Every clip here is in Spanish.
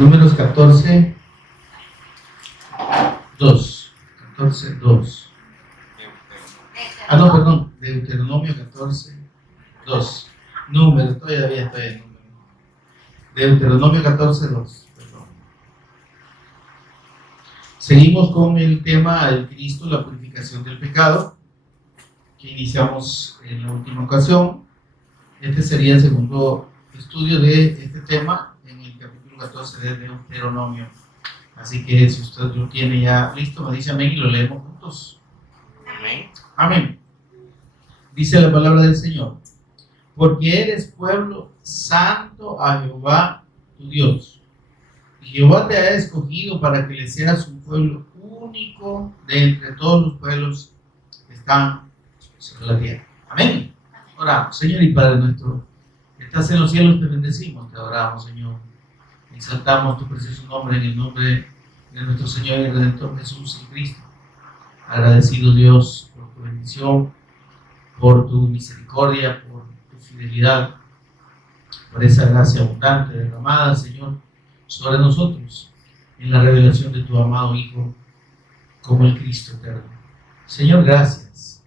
Números 14, 2. 14, 2. No, perdón. Deuteronomio 14, 2. Números, todavía estoy en número. Deuteronomio 14, 2. Perdón. Seguimos con el tema del Cristo, la purificación del pecado, que iniciamos en la última ocasión. Este sería el segundo estudio de este tema en el capítulo 14 de Deuteronomio. Así que si usted lo tiene ya listo, me dice amén y lo leemos juntos. Amén. Amén. Dice la palabra del Señor: porque eres pueblo santo a Jehová tu Dios. Y Jehová te ha escogido para que le seas un pueblo único de entre todos los pueblos que están sobre la tierra. Amén. Oramos. Señor y Padre nuestro, que estás en los cielos, te bendecimos, te adoramos, Señor. Exaltamos tu precioso nombre en el nombre de nuestro Señor y Redentor Jesús y Cristo. Agradecido, Dios, por tu bendición, por tu misericordia, por tu fidelidad, por esa gracia abundante derramada, Señor, sobre nosotros en la revelación de tu amado Hijo como el Cristo eterno. Señor, gracias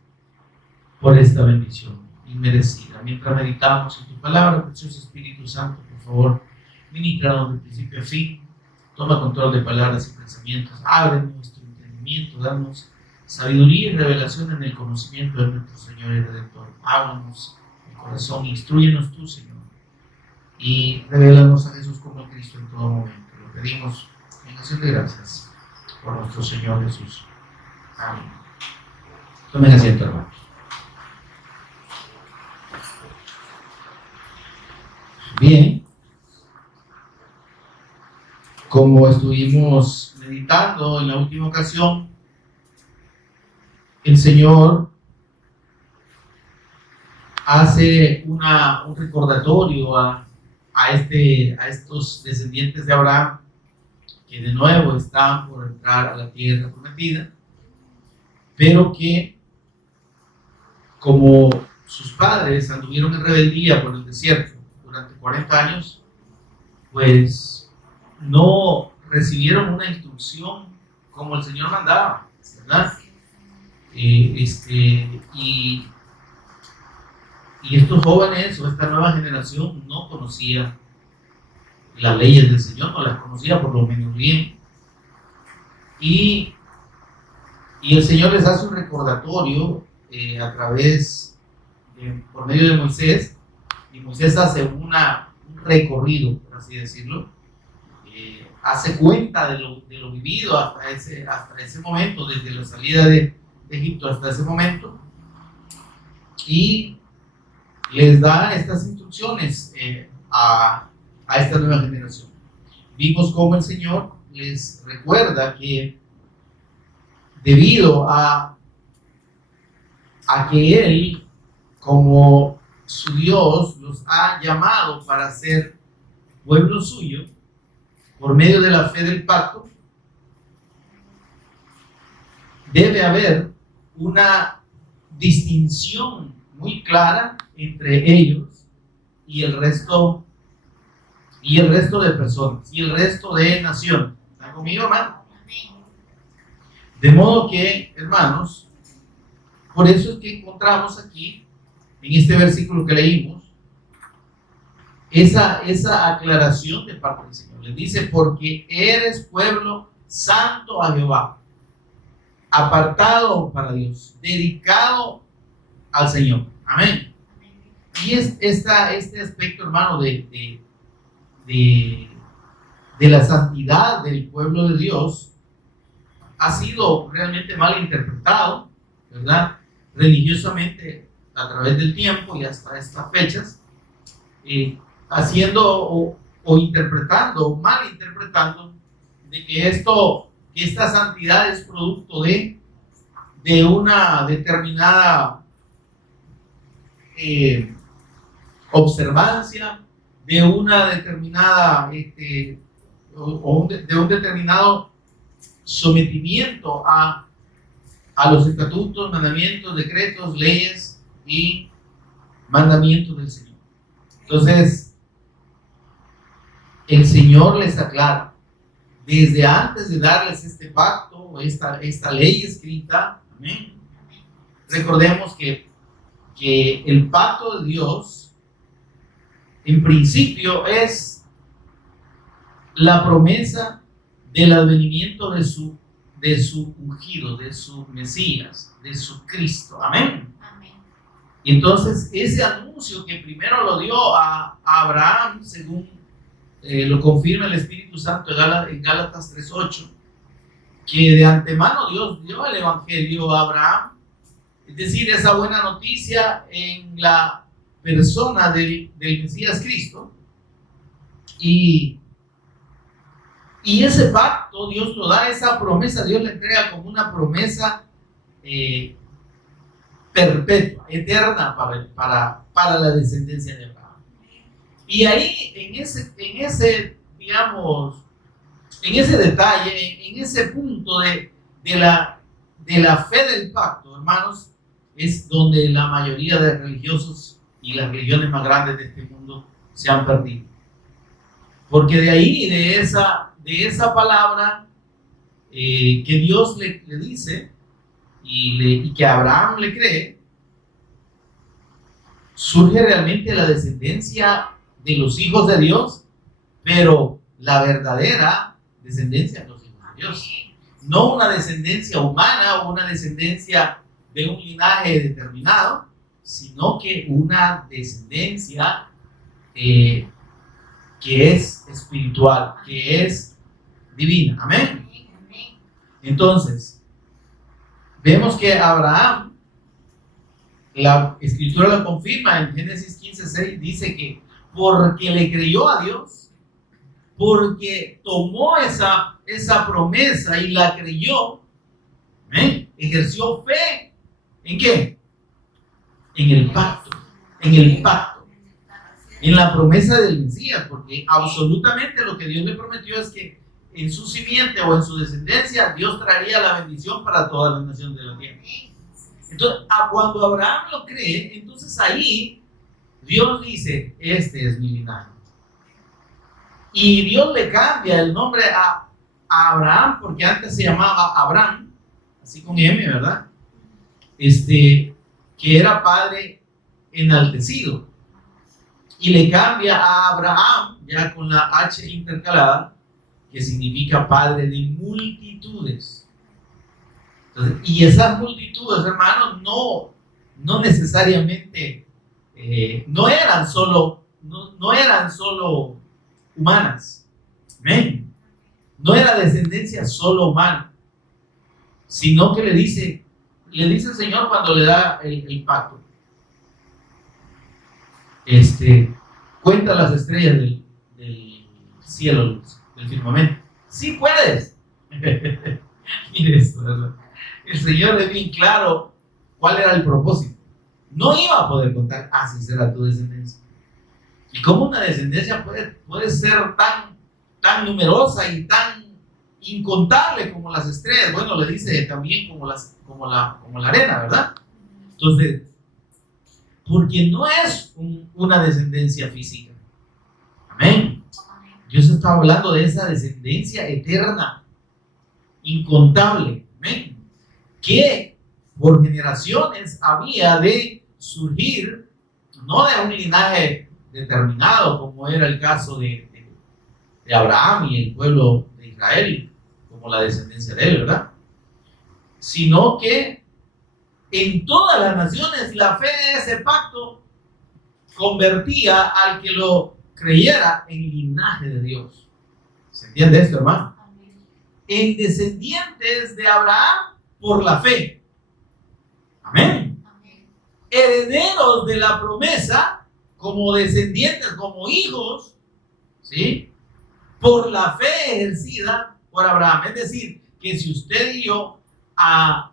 por esta bendición inmerecida. Mientras meditamos en tu palabra, precioso Espíritu Santo, por favor, ministranos de principio a fin, toma control de palabras y pensamientos, abre nuestro entendimiento, danos sabiduría y revelación en el conocimiento de nuestro Señor y Redentor. Háblanos el corazón, instrúyenos tú, Señor, y revélanos a Jesús como el Cristo en todo momento. Lo pedimos en acción de gracias por nuestro Señor Jesús. Amén. Tomen asiento, hermanos. Bien, como estuvimos meditando en la última ocasión, el Señor hace un recordatorio a estos descendientes de Abraham que de nuevo están por entrar a la tierra prometida, pero que como sus padres anduvieron en rebeldía por el desierto durante 40 años, pues no recibieron una instrucción como el Señor mandaba, ¿verdad? Y estos jóvenes o esta nueva generación no conocía las leyes del Señor, no las conocía por lo menos bien. Y el Señor les hace un recordatorio por medio de Moisés, y Moisés hace un recorrido, por así decirlo, hace cuenta de lo vivido hasta ese momento, desde la salida de Egipto hasta ese momento, y les da estas instrucciones a esta nueva generación. Vimos cómo el Señor les recuerda que debido a que Él, como su Dios, los ha llamado para ser pueblo suyo por medio de la fe del pacto, debe haber una distinción muy clara entre ellos y el resto de personas y el resto de naciones. ¿Están conmigo, hermano? De modo que, hermanos, por eso es que encontramos aquí en este versículo que leímos esa aclaración de parte del Señor. Les dice: porque eres pueblo santo a Jehová, apartado para Dios, dedicado al Señor. Amén. Y es este aspecto, hermano, de la santidad del pueblo de Dios ha sido realmente mal interpretado, ¿verdad? Religiosamente a través del tiempo y hasta estas fechas, haciendo o interpretando, mal interpretando, de que esta santidad es producto de una determinada observancia, de una determinada de un determinado sometimiento a los estatutos, mandamientos, decretos, leyes y mandamientos del Señor. Entonces, el Señor les aclara, desde antes de darles este pacto, esta ley escrita, amén. Recordemos que el pacto de Dios, en principio, es la promesa del advenimiento de su ungido, de su Mesías, de su Cristo, amén. Y entonces ese anuncio que primero lo dio a Abraham, según lo confirma el Espíritu Santo en Gálatas 3:8, que de antemano Dios dio el Evangelio a Abraham, es decir, esa buena noticia en la persona del Mesías Cristo. Y ese pacto Dios lo da, esa promesa Dios le entrega como una promesa perpetua, eterna para la descendencia de Abraham. Y ahí, en ese digamos, en ese detalle, en ese punto de la fe del pacto, hermanos, es donde la mayoría de religiosos y las religiones más grandes de este mundo se han perdido. Porque de ahí, de esa palabra que Dios le dice y que Abraham le cree, surge realmente la descendencia de los hijos de Dios, pero la verdadera descendencia de los hijos de Dios. No una descendencia humana o una descendencia de un linaje determinado, sino que una descendencia que es espiritual, que es divina. Amén. Entonces, vemos que Abraham, la Escritura lo confirma en Génesis 15:6, dice que porque le creyó a Dios, porque tomó esa promesa y la creyó, ¿eh? Ejerció fe. ¿En qué? En el pacto, en la promesa del Mesías, porque absolutamente lo que Dios le prometió es que en su simiente o en su descendencia Dios traería la bendición para todas las naciones de la tierra. Entonces, cuando Abraham lo cree, entonces ahí Dios dice, este es mi linaje. Y Dios le cambia el nombre a Abraham, porque antes se llamaba Abraham, así con M, ¿verdad? Que era padre enaltecido. Y le cambia a Abraham, ya con la H intercalada, que significa padre de multitudes. Entonces, y esas multitudes, hermanos, no necesariamente, no eran solo humanas. Amén. No era descendencia solo humana, sino que le dice el Señor cuando le da el pacto. Cuenta las estrellas del cielo, del firmamento. Sí puedes. Mire esto, ¿verdad? El Señor es bien claro cuál era el propósito. No iba a poder contar, así será tu descendencia. Y cómo una descendencia puede ser tan numerosa y tan incontable como las estrellas. Bueno, le dice también como la arena, ¿verdad? Entonces, porque no es una descendencia física. Amén. Dios está hablando de esa descendencia eterna, incontable. Amén. Que por generaciones había de surgir, no de un linaje determinado, como era el caso de Abraham y el pueblo de Israel, como la descendencia de él, ¿verdad? Sino que en todas las naciones la fe de ese pacto convertía al que lo creyera en linaje de Dios. ¿Se entiende esto, hermano? En descendientes de Abraham por la fe. Amén. Herederos de la promesa como descendientes, como hijos, ¿sí? Por la fe ejercida por Abraham. Es decir, que si usted y yo a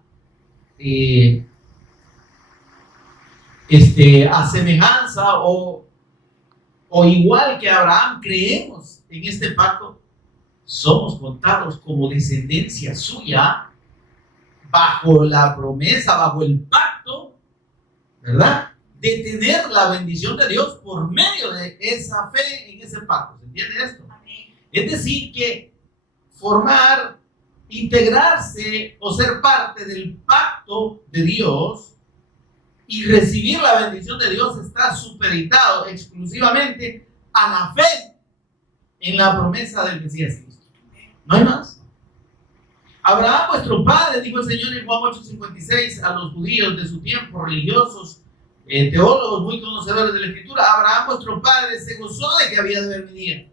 semejanza o igual que Abraham creemos en este pacto, somos contados como descendencia suya bajo la promesa, bajo el pacto, ¿verdad? De tener la bendición de Dios por medio de esa fe en ese pacto. ¿Se entiende esto? Es decir, que formar, integrarse o ser parte del pacto de Dios y recibir la bendición de Dios está supeditado exclusivamente a la fe en la promesa del Mesías Cristo. No hay más. Abraham, vuestro padre, dijo el Señor en Juan 8:56 a los judíos de su tiempo, religiosos, teólogos muy conocedores de la Escritura. Abraham, vuestro padre, se gozó de que había de venir.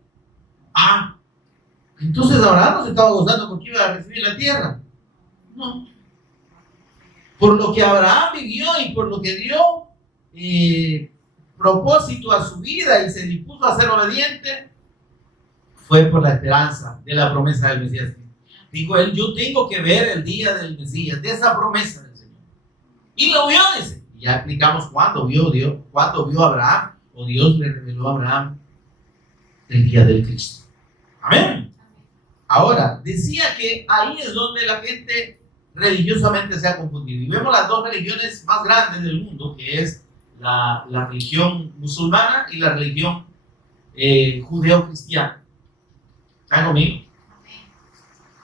Entonces Abraham no se estaba gozando porque iba a recibir la tierra. No. Por lo que Abraham vivió y por lo que dio propósito a su vida y se dispuso a ser obediente, fue por la esperanza de la promesa del Mesías. Dijo él, yo tengo que ver el día del Mesías, de esa promesa del Señor. Y lo vio, dice. Y ya explicamos cuándo vio Dios, cuándo vio a Abraham, o Dios le reveló a Abraham el día del Cristo. Amén. Ahora, decía que ahí es donde la gente religiosamente se ha confundido. Y vemos las dos religiones más grandes del mundo, que es la religión musulmana y la religión judeo-cristiana. ¿Están conmigo?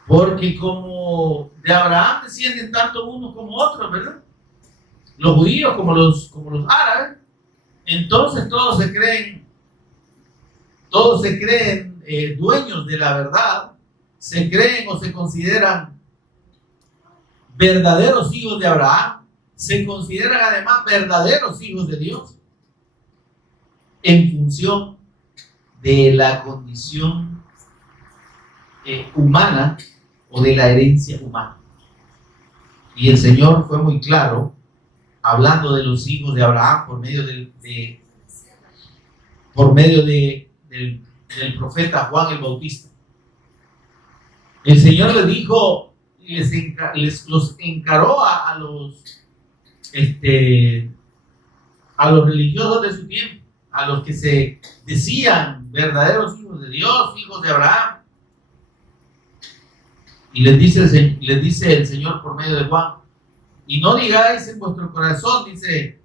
Porque como de Abraham descienden tanto unos como otros, ¿verdad? Los judíos como los árabes. Entonces todos se creen dueños de la verdad, se creen o se consideran verdaderos hijos de Abraham, se consideran además verdaderos hijos de Dios en función de la condición humana o de la herencia humana. Y el Señor fue muy claro hablando de los hijos de Abraham por medio del profeta Juan el Bautista. El Señor le dijo, los encaró a los religiosos de su tiempo, a los que se decían verdaderos hijos de Dios, hijos de Abraham. Y les dice el Señor por medio de Juan, y no digáis en vuestro corazón, dice,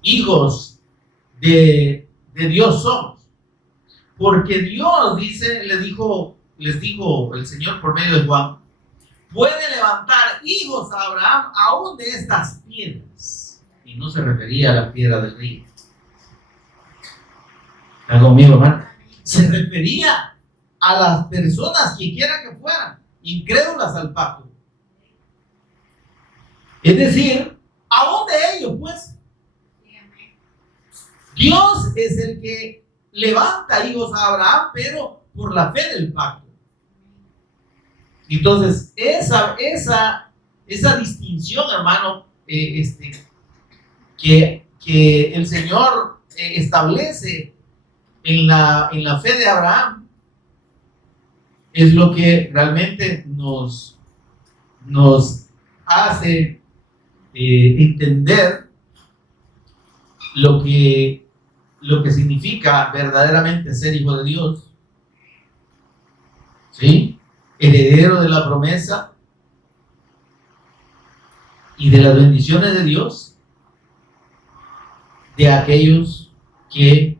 hijos de Dios somos. Porque Dios, dice, les dijo el Señor por medio de Juan, puede levantar hijos a Abraham aún de estas piedras. Y no se refería a la piedra del río. ¿Están conmigo, hermano? Se refería a las personas que quieran que fueran incrédulas al pacto. Es decir, aún de ellos, pues. Dios es el que levanta hijos a Abraham, pero por la fe del pacto. Entonces, esa distinción, hermano, que el Señor establece en la fe de Abraham, es lo que realmente nos hace entender lo que significa verdaderamente ser hijo de Dios, ¿sí? Heredero de la promesa y de las bendiciones de Dios de aquellos que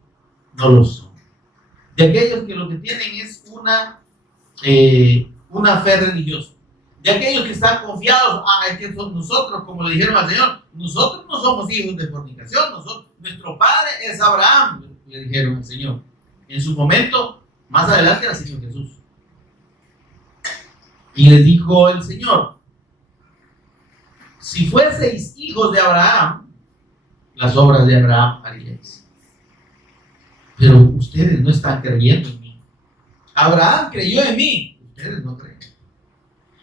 no lo son, de aquellos que lo que tienen es una fe religiosa, de aquellos que están confiados, es que nosotros, como le dijeron al Señor, nosotros no somos hijos de fornicación, nuestro padre es Abraham, le dijeron al Señor. En su momento, más adelante, era el Señor Jesús. Y les dijo el Señor, si fueseis hijos de Abraham, las obras de Abraham haríais. Pero ustedes no están creyendo en mí. Abraham creyó en mí, ustedes no creen.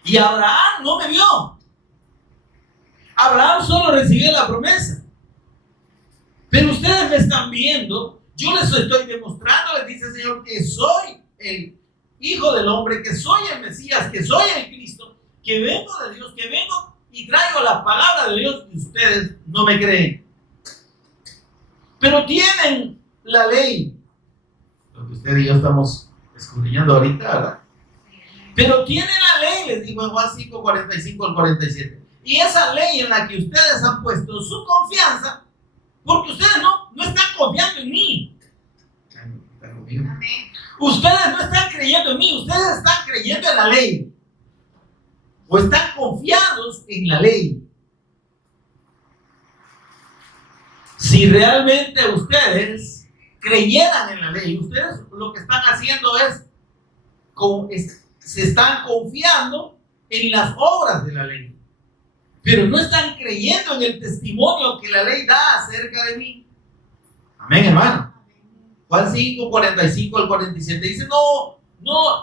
Y Abraham no me vio. Abraham solo recibió la promesa. Pero ustedes me están viendo. Yo les estoy demostrando, les dice el Señor, que soy el Hijo del Hombre, que soy el Mesías, que soy el Cristo, que vengo de Dios, que vengo y traigo la palabra de Dios, y ustedes no me creen. Pero tienen la ley, lo que usted y yo estamos escudriñando ahorita, ¿verdad? Pero tienen la ley, les digo en Juan 5, 45 al 47. Y esa ley en la que ustedes han puesto su confianza, porque ustedes no están confiando en mí. conmigo? Amén. Ustedes no están creyendo en mí, ustedes están creyendo en la ley. O están confiados en la ley. Si realmente ustedes creyeran en la ley, ustedes lo que están haciendo es se están confiando en las obras de la ley, pero no están creyendo en el testimonio que la ley da acerca de mí. Amén, hermano. Juan 5, 45 al 47 dice, no,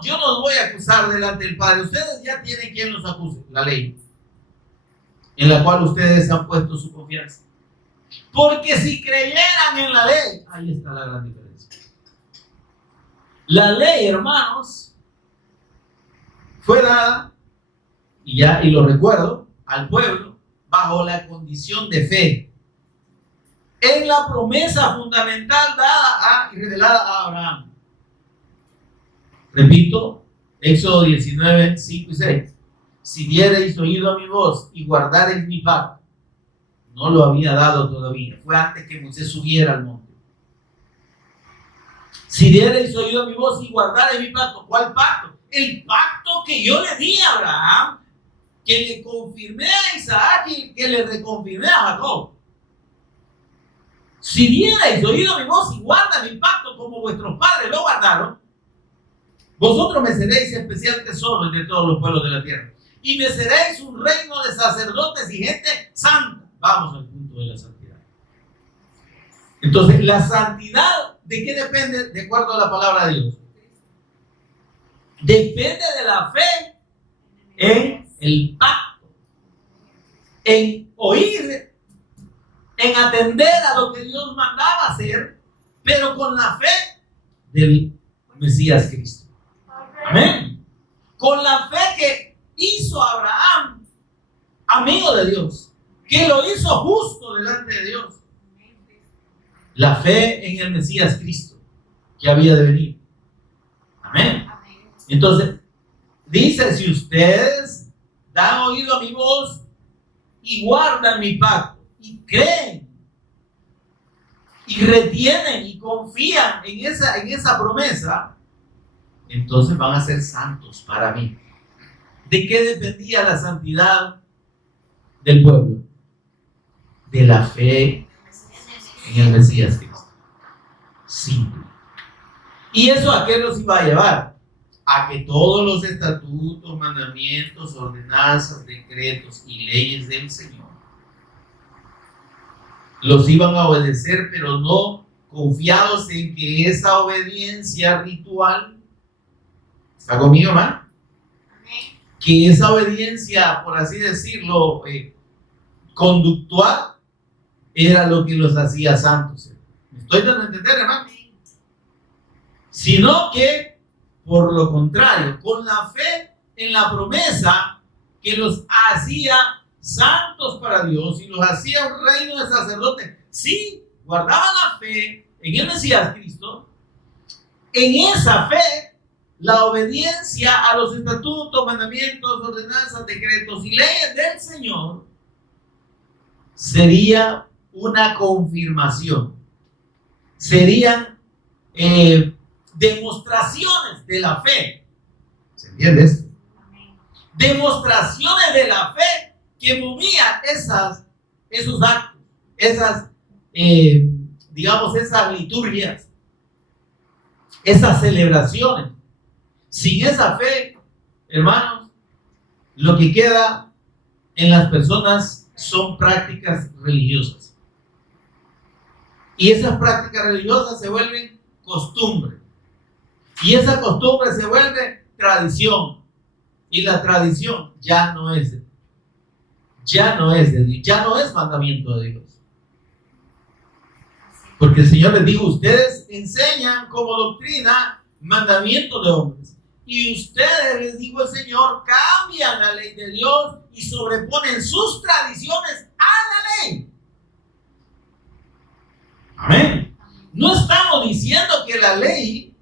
yo no los voy a acusar delante del Padre. Ustedes ya tienen quien los acuse, la ley, en la cual ustedes han puesto su confianza. Porque si creyeran en la ley, ahí está la gran diferencia. La ley, hermanos, fue dada, y lo recuerdo, al pueblo bajo la condición de fe en la promesa fundamental dada y revelada a Abraham. Repito, Éxodo 19, 5 y 6. Si diereis oído a mi voz y guardareis mi pacto. No lo había dado todavía, fue antes que Moisés subiera al monte. Si diereis oído a mi voz y guardareis mi pacto. ¿Cuál pacto? El pacto que yo le di a Abraham, que le confirmé a Isaac y que le reconfirmé a Jacob. Si dierais oído a mi voz y guardareis mi pacto como vuestros padres lo guardaron, vosotros me seréis especial tesoro entre todos los pueblos de la tierra. Y me seréis un reino de sacerdotes y gente santa. Vamos al punto de la santidad. Entonces, la santidad, ¿de qué depende? De acuerdo a la palabra de Dios. Depende de la fe en el pacto, en oír, en atender a lo que Dios mandaba hacer, pero con la fe del Mesías Cristo. Amén. Con la fe que hizo Abraham, amigo de Dios, que lo hizo justo delante de Dios. La fe en el Mesías Cristo, que había de venir. Amén. Entonces, dice, si ustedes dan oído a mi voz y guardan mi pacto, y creen, y retienen, y confían en esa promesa, entonces van a ser santos para mí. ¿De qué dependía la santidad del pueblo? De la fe en el Mesías Cristo. Simple. ¿Y eso a qué nos iba a llevar? A que todos los estatutos, mandamientos, ordenanzas, decretos y leyes del Señor los iban a obedecer, pero no confiados en que esa obediencia ritual, ¿está conmigo, hermano? Que esa obediencia, por así decirlo, conductual, era lo que los hacía santos. ¿Me estoy dando a entender, hermano? Sino que, por lo contrario, con la fe en la promesa que los hacía santos para Dios y los hacía un reino de sacerdotes, sí, guardaban la fe en el Mesías Cristo. En esa fe, la obediencia a los estatutos, mandamientos, ordenanzas, decretos y leyes del Señor sería una confirmación. Serían demostraciones de la fe. ¿Se entiende esto? Demostraciones de la fe que movían esos actos, esas liturgias, esas celebraciones. Sin esa fe, hermanos, lo que queda en las personas son prácticas religiosas. Y esas prácticas religiosas se vuelven costumbre. Y esa costumbre se vuelve tradición. Y la tradición ya no es de Dios, ya no es mandamiento de Dios. Porque el Señor les dijo, ustedes enseñan como doctrina mandamientos de hombres. Y ustedes, les dijo el Señor, cambian la ley de Dios y sobreponen sus tradiciones a la ley. Amén. No estamos diciendo que la ley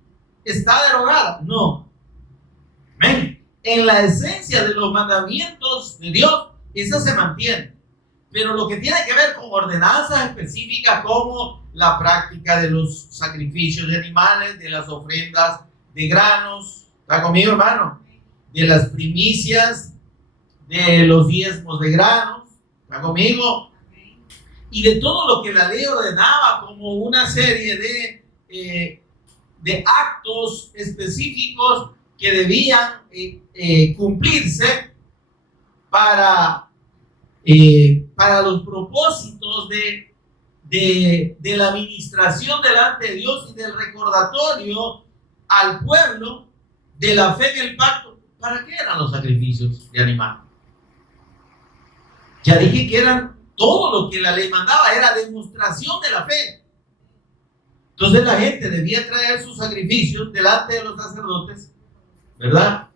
está derogada, no. Amén. En la esencia de los mandamientos de Dios, esa se mantiene. Pero lo que tiene que ver con ordenanzas específicas como la práctica de los sacrificios de animales, de las ofrendas de granos. ¿Está conmigo, hermano? De las primicias, de los diezmos de granos. ¿Está conmigo? Y de todo lo que la ley ordenaba como una serie de actos específicos que debían cumplirse para los propósitos de la administración delante de Dios y del recordatorio al pueblo de la fe en el pacto. ¿Para qué eran los sacrificios de animales? Ya dije que eran todo lo que la ley mandaba, era demostración de la fe. Entonces la gente debía traer sus sacrificios delante de los sacerdotes, ¿verdad?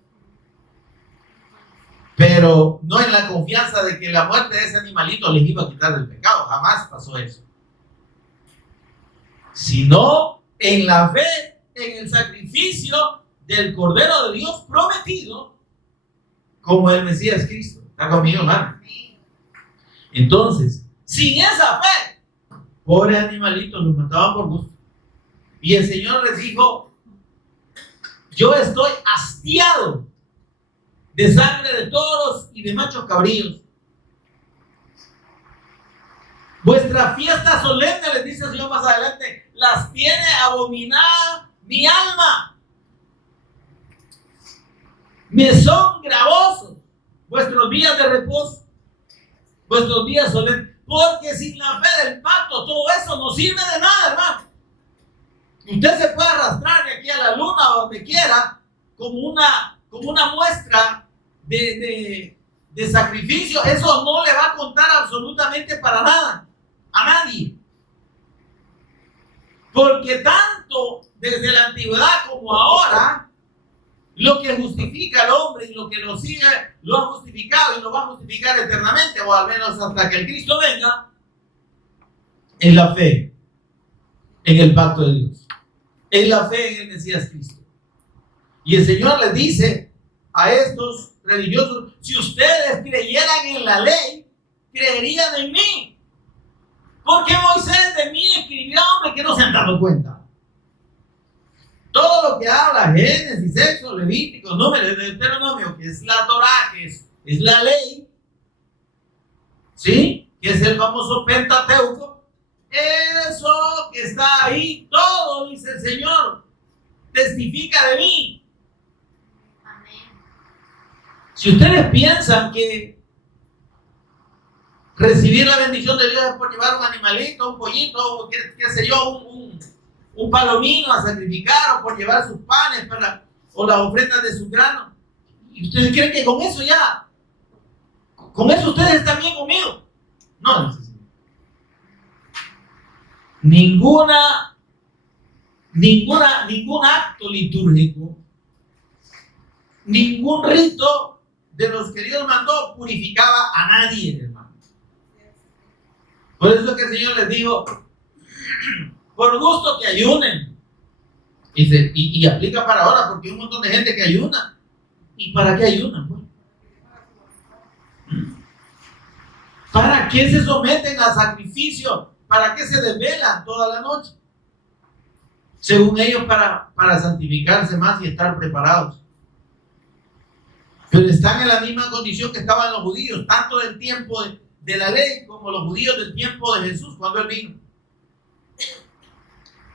Pero no en la confianza de que la muerte de ese animalito les iba a quitar el pecado. Jamás pasó eso. Sino en la fe, en el sacrificio del Cordero de Dios prometido como el Mesías Cristo. ¿Está conmigo, hermano? Entonces, sin esa fe, pobres animalitos los mataban por gusto. Y el Señor les dijo: yo estoy hastiado de sangre de toros y de machos cabríos. Vuestra fiesta solemne, les dice el Señor más adelante, las tiene abominada mi alma. Me son gravosos vuestros días de reposo, vuestros días solemnes, porque sin la fe del pacto todo eso no sirve de nada, hermano. Usted se puede arrastrar de aquí a la luna o donde quiera como una muestra de sacrificio. Eso no le va a contar absolutamente para nada a nadie, porque tanto desde la antigüedad como ahora, lo que justifica al hombre y lo que lo sigue, lo ha justificado y lo va a justificar eternamente, o al menos hasta que el Cristo venga, es la fe en el pacto de Dios, es la fe en el Mesías Cristo. Y el Señor les dice a estos religiosos: si ustedes creyeran en la ley, creerían en mí, porque Moisés de mí escribió, hombre, que no se han dado cuenta. Todo lo que habla Génesis, Éxodo, Levítico, Números, Deuteronomio, que es la Torá, que es la ley, ¿sí? Que es el famoso Pentateuco. Eso que está ahí, todo, dice el Señor, testifica de mí. Amén. Si ustedes piensan que recibir la bendición de Dios es por llevar un animalito, un pollito, qué sé yo, un palomino a sacrificar, o por llevar sus panes o las ofrendas de sus granos, ¿y ustedes creen que con eso ustedes están bien conmigo? No, no. Ningún acto litúrgico, ningún rito de los que Dios mandó purificaba a nadie, hermano. Por eso es que el Señor les dijo: por gusto que ayunen. Y aplica para ahora, porque hay un montón de gente que ayuna. ¿Y para qué ayunan? Pues? ¿Para qué se someten a sacrificio? ¿Para qué se desvelan toda la noche? Según ellos, para santificarse más y estar preparados. Pero están en la misma condición que estaban los judíos, tanto del tiempo de la ley como los judíos del tiempo de Jesús, cuando Él vino.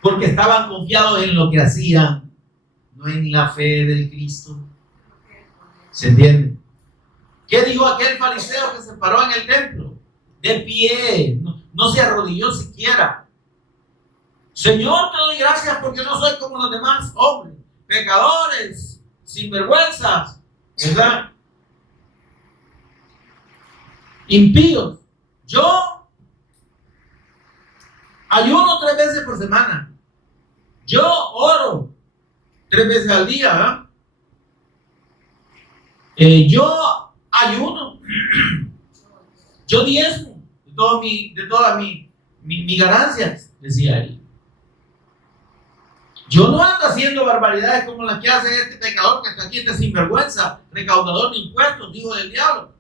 Porque estaban confiados en lo que hacían, no en la fe del Cristo. ¿Se entiende? ¿Qué dijo aquel fariseo que se paró en el templo? De pie, no se arrodilló siquiera. Señor, te doy gracias porque no soy como los demás hombres, pecadores, sinvergüenzas, ¿verdad? Impíos. Yo ayuno 3 veces por semana. Yo oro 3 veces al día, ¿verdad? Yo ayuno. Yo diezmo de todas mis ganancias, decía él. Yo no ando haciendo barbaridades como las que hace este pecador que está aquí, este sinvergüenza, recaudador de impuestos, hijo del diablo.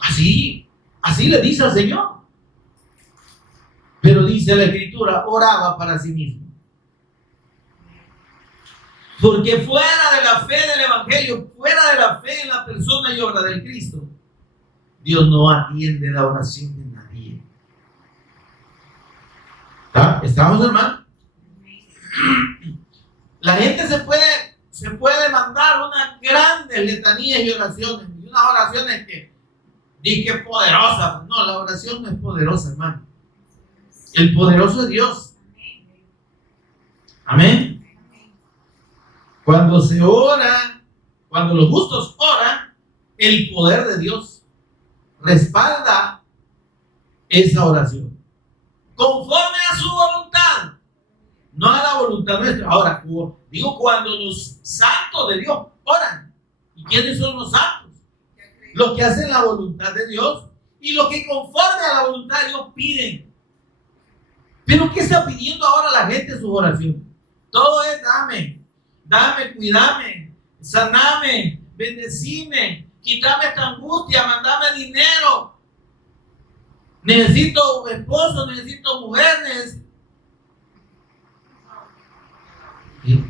Así le dice al Señor. Pero dice la Escritura, oraba para sí mismo. Porque fuera de la fe del Evangelio, fuera de la fe en la persona y obra del Cristo, Dios no atiende la oración de nadie. ¿Estamos, hermano? La gente se puede mandar unas grandes letanías y oraciones, y unas oraciones que dicen poderosas. No, la oración no es poderosa, hermano. El poderoso es Dios. Amén. Cuando se ora, cuando los justos oran, el poder de Dios respalda esa oración conforme a su voluntad, no a la voluntad nuestra. Ahora, digo, cuando los santos de Dios oran. ¿Y quiénes son los santos? Los que hacen la voluntad de Dios y los que conforme a la voluntad de Dios piden. Pero ¿qué está pidiendo ahora la gente en sus oraciones? Todo es dame, cuídame, saname, bendecime, quítame esta angustia, mandame dinero. Necesito esposo, necesito mujer,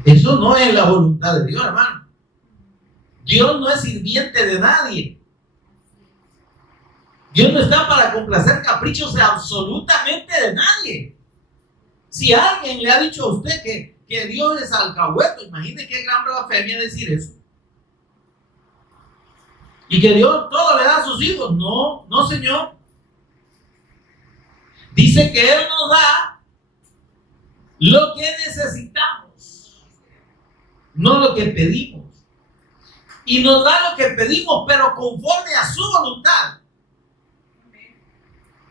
Eso no es la voluntad de Dios, hermano. Dios no es sirviente de nadie. Dios no está para complacer caprichos de absolutamente de nadie. Si alguien le ha dicho a usted que Dios es alcahueto, imagine qué gran blasfemia decir eso. Y que Dios todo le da a sus hijos. No, no, Señor. Dice que Él nos da lo que necesitamos, no lo que pedimos. Y nos da lo que pedimos, pero conforme a su voluntad.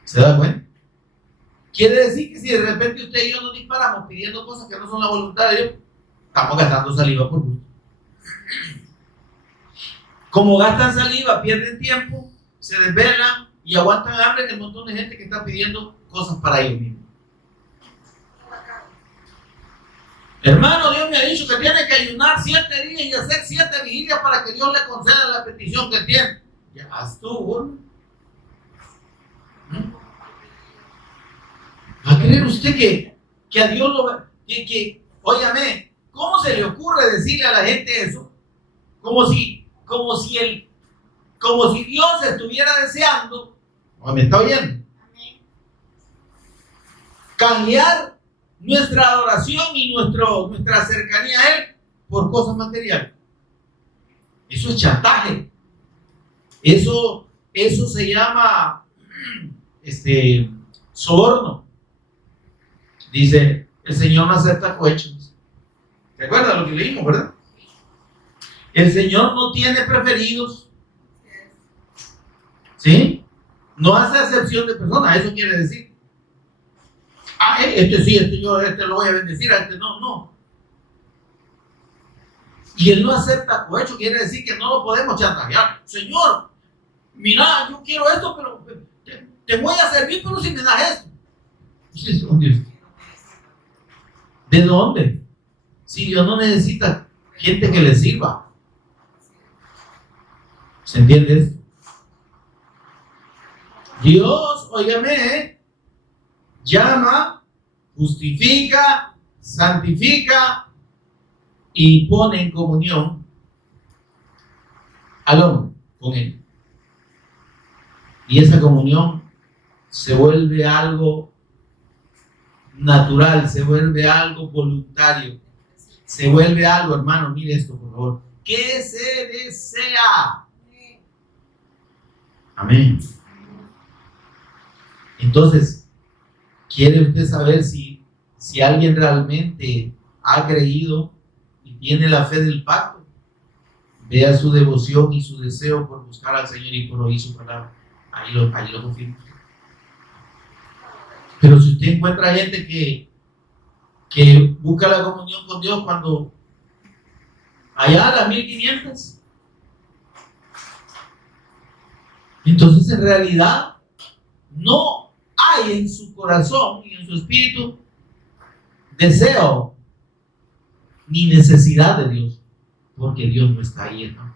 ¿Se da cuenta? Quiere decir que si de repente usted y yo nos disparamos pidiendo cosas que no son la voluntad de Dios, estamos gastando saliva por gusto. Como gastan saliva, pierden tiempo, se desvelan y aguantan hambre en el montón de gente que está pidiendo cosas para ellos mismos. Hermano, Dios me ha dicho que tiene que ayunar 7 días y hacer 7 vigilias para que Dios le conceda la petición que tiene. Ya estuvo, ¿no? ¿Va a creer usted que a Dios lo va? Óyame, ¿cómo se le ocurre decirle a la gente eso? Como si Dios estuviera deseando, ¿me está oyendo? Cambiar nuestra adoración y nuestra cercanía a Él por cosas materiales. Eso es chantaje. Eso se llama soborno. Dice, el Señor no acepta cohechos. ¿Se acuerdan lo que leímos, verdad? El Señor no tiene preferidos. ¿Sí? No hace acepción de personas, eso quiere decir. Este lo voy a bendecir, a este no. Y Él no acepta cohecho, quiere decir que no lo podemos chantajear. Señor, mira, yo quiero esto, pero te voy a servir, pero si me das esto. ¿De dónde? Si Dios no necesita gente que le sirva. ¿Se entiende esto? Dios, óigame, llama, justifica, santifica y pone en comunión al hombre con Él. Y esa comunión se vuelve algo natural, se vuelve algo voluntario, se vuelve algo, hermano, mire esto por favor, que se desea. Amén. Entonces, ¿quiere usted saber si alguien realmente ha creído y tiene la fe del pacto? Vea su devoción y su deseo por buscar al Señor y por oír su palabra. Ahí lo confirma. Pero si usted encuentra gente que busca la comunión con Dios cuando allá a las 1500, entonces en realidad no hay en su corazón y en su espíritu deseo ni necesidad de Dios, porque Dios no está ahí, ¿no?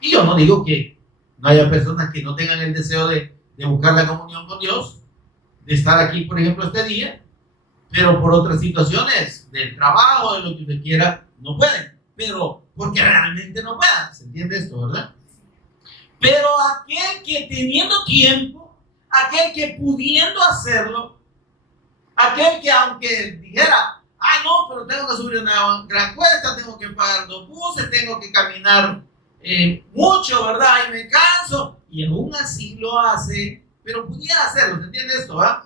Y yo no digo que no haya personas que no tengan el deseo de buscar la comunión con Dios. de estar aquí, por ejemplo, este día, pero por otras situaciones del trabajo, de lo que usted quiera, no pueden. Pero porque realmente no puedan. ¿Se entiende esto, verdad? Pero aquel que teniendo tiempo, aquel que pudiendo hacerlo, aquel que aunque dijera, no, pero tengo que subir una gran cuesta, tengo que pagar 2 buses, tengo que caminar mucho, ¿verdad? Y me canso, y aún así lo hace, pero pudiera hacerlo. ¿Se entiende esto, verdad?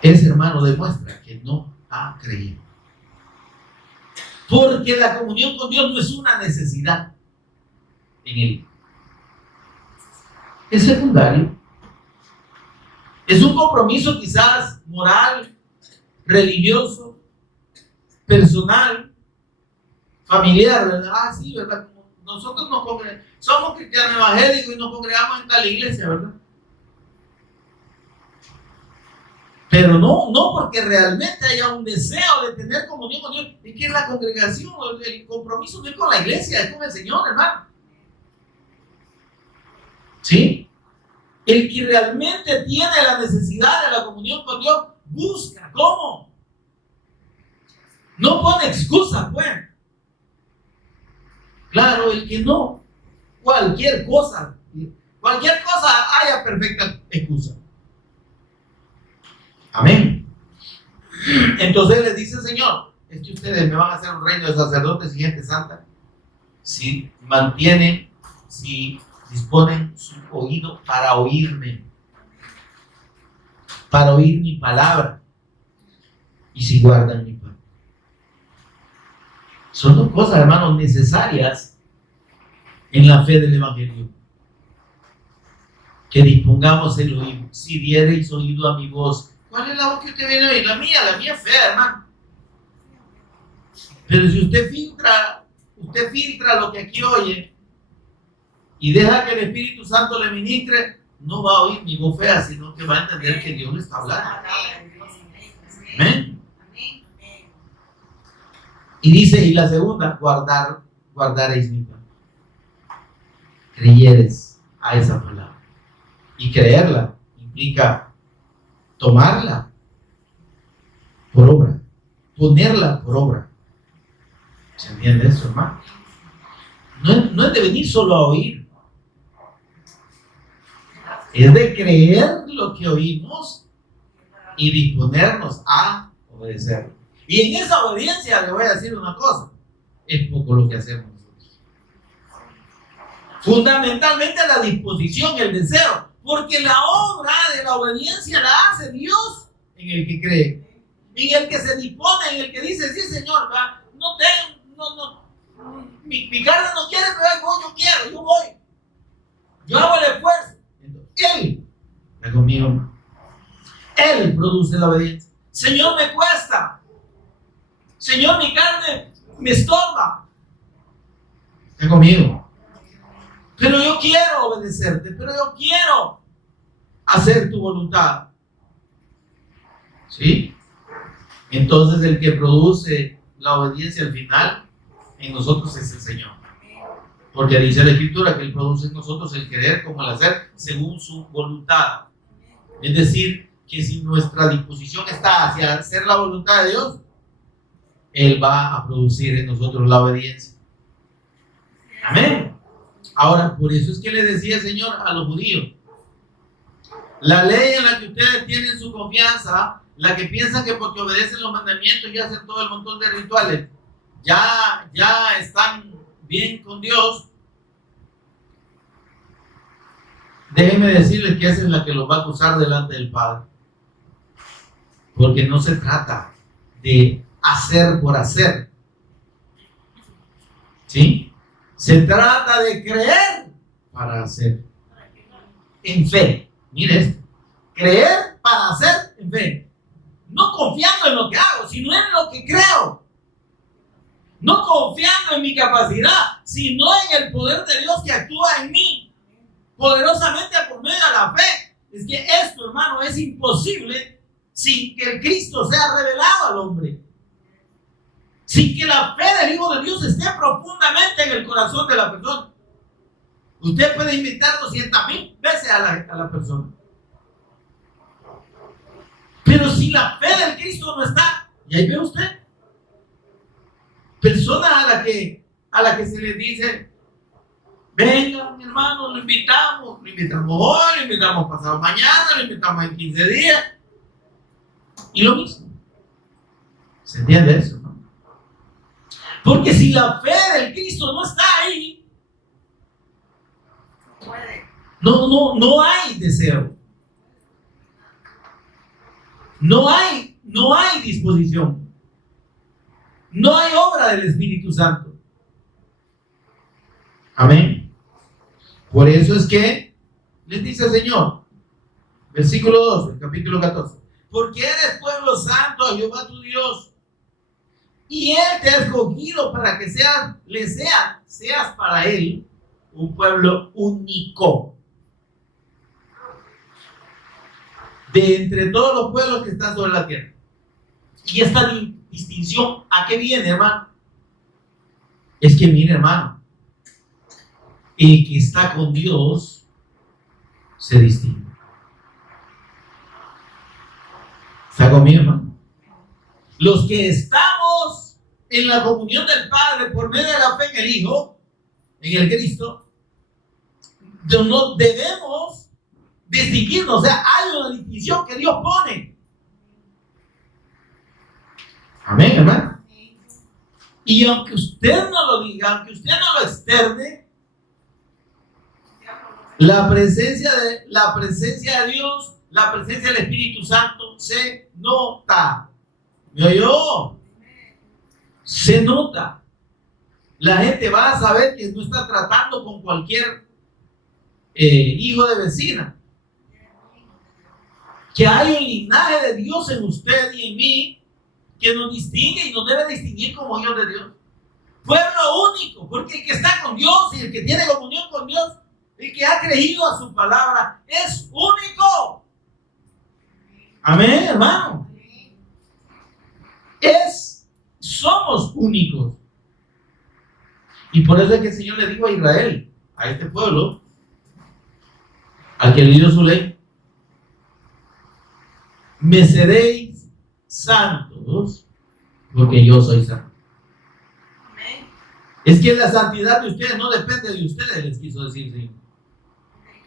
Ese hermano demuestra que no ha creído. Porque la comunión con Dios no es una necesidad en él. Es secundario. Es un compromiso quizás moral, religioso, personal, familiar, ¿verdad? Sí, ¿verdad? Nosotros somos cristianos evangélicos y nos congregamos en tal iglesia, ¿verdad? Pero no porque realmente haya un deseo de tener comunión con Dios. Es que la congregación, el compromiso no es con la iglesia, es con el Señor, hermano. ¿Sí? El que realmente tiene la necesidad de la comunión con Dios, busca cómo. No pone excusa, pues. Claro, el que no, cualquier cosa haya perfecta excusa. Amén. Entonces les dice el Señor, es que ustedes me van a hacer un reino de sacerdotes y gente santa si mantienen, si disponen su oído para oírme, para oír mi palabra, y si guardan mi palabra. Son 2 cosas, hermanos, necesarias en la fe del Evangelio. Que dispongamos el oído. Si diereis oído a mi voz. ¿Cuál es la voz que usted viene a oír? La mía es fea, hermano. Pero si usted filtra lo que aquí oye y deja que el Espíritu Santo le ministre, no va a oír mi voz fea, sino que va a entender que Dios le está hablando. Amén. Y dice, y la segunda, guardaréis mi palabra. Creyeres a esa palabra. Y creerla implica tomarla por obra, ponerla por obra. ¿Se entiende eso, hermano? No es de venir solo a oír, es de creer lo que oímos y disponernos a obedecerlo. Y en esa obediencia le voy a decir una cosa, es poco lo que hacemos nosotros. Fundamentalmente la disposición, el deseo, porque la obra de la obediencia la hace Dios en el que cree, en el que se dispone, en el que dice, sí Señor, mi carne no quiere, pero yo quiero, yo voy, yo hago el esfuerzo. Entonces, Él está conmigo, Él produce la obediencia. Señor, me cuesta, Señor, mi carne me estorba, está conmigo. Pero yo quiero obedecerte, pero yo quiero hacer tu voluntad. ¿Sí? Entonces el que produce la obediencia al final en nosotros es el Señor. Porque dice la Escritura que Él produce en nosotros el querer como el hacer según su voluntad. Es decir, que si nuestra disposición está hacia hacer la voluntad de Dios, Él va a producir en nosotros la obediencia. Amén. Ahora, por eso es que le decía el Señor a los judíos, la ley en la que ustedes tienen su confianza, la que piensan que porque obedecen los mandamientos y hacen todo el montón de rituales, ya están bien con Dios, déjenme decirles que esa es la que los va a acusar delante del Padre. Porque no se trata de hacer por hacer, ¿sí? Se trata de creer para hacer en fe. Mire esto, creer para hacer en fe. No confiando en lo que hago, sino en lo que creo. No confiando en mi capacidad, sino en el poder de Dios que actúa en mí poderosamente por medio de la fe. Es que esto, hermano, es imposible sin que el Cristo sea revelado al hombre, sin que la fe del Hijo de Dios esté profundamente en el corazón de la persona. Usted puede invitar 200,000 veces a la persona. Pero si la fe del Cristo no está, y ahí ve usted, personas a la que se les dice, venga mi hermano, lo invitamos hoy, lo invitamos pasado mañana, lo invitamos en 15 días, y lo mismo. ¿Se entiende eso, no? Porque si la fe del Cristo no está ahí, no hay deseo. No hay disposición. No hay obra del Espíritu Santo. Amén. Por eso es que les dice el Señor, versículo 12, capítulo 14, porque eres pueblo santo a Jehová tu Dios, y Él te ha escogido para que seas para Él un pueblo único de entre todos los pueblos que están sobre la tierra. Y esta distinción, ¿a qué viene, hermano? Es que, mire, hermano, el que está con Dios se distingue. ¿Está conmigo, hermano? Los que estamos en la comunión del Padre por medio de la fe en el Hijo, en el Cristo, no debemos distinguirnos. O sea, hay una distinción que Dios pone. Amén, hermano. Y aunque usted no lo diga, aunque usted no lo externe, la presencia de Dios, la presencia del Espíritu Santo se nota. ¿Me oyó? Se nota. La gente va a saber que no está tratando con cualquier hijo de vecina. Que hay un linaje de Dios en usted y en mí que nos distingue y nos debe distinguir como hijos de Dios. Pueblo único, porque el que está con Dios y el que tiene comunión con Dios, el que ha creído a su palabra, es único. Amén, hermano. Somos únicos. Y por eso es que el Señor le dijo a Israel, a este pueblo, al que le dio su ley, me seréis santos, porque yo soy santo. Amén. Es que la santidad de ustedes no depende de ustedes, les quiso decir, Señor.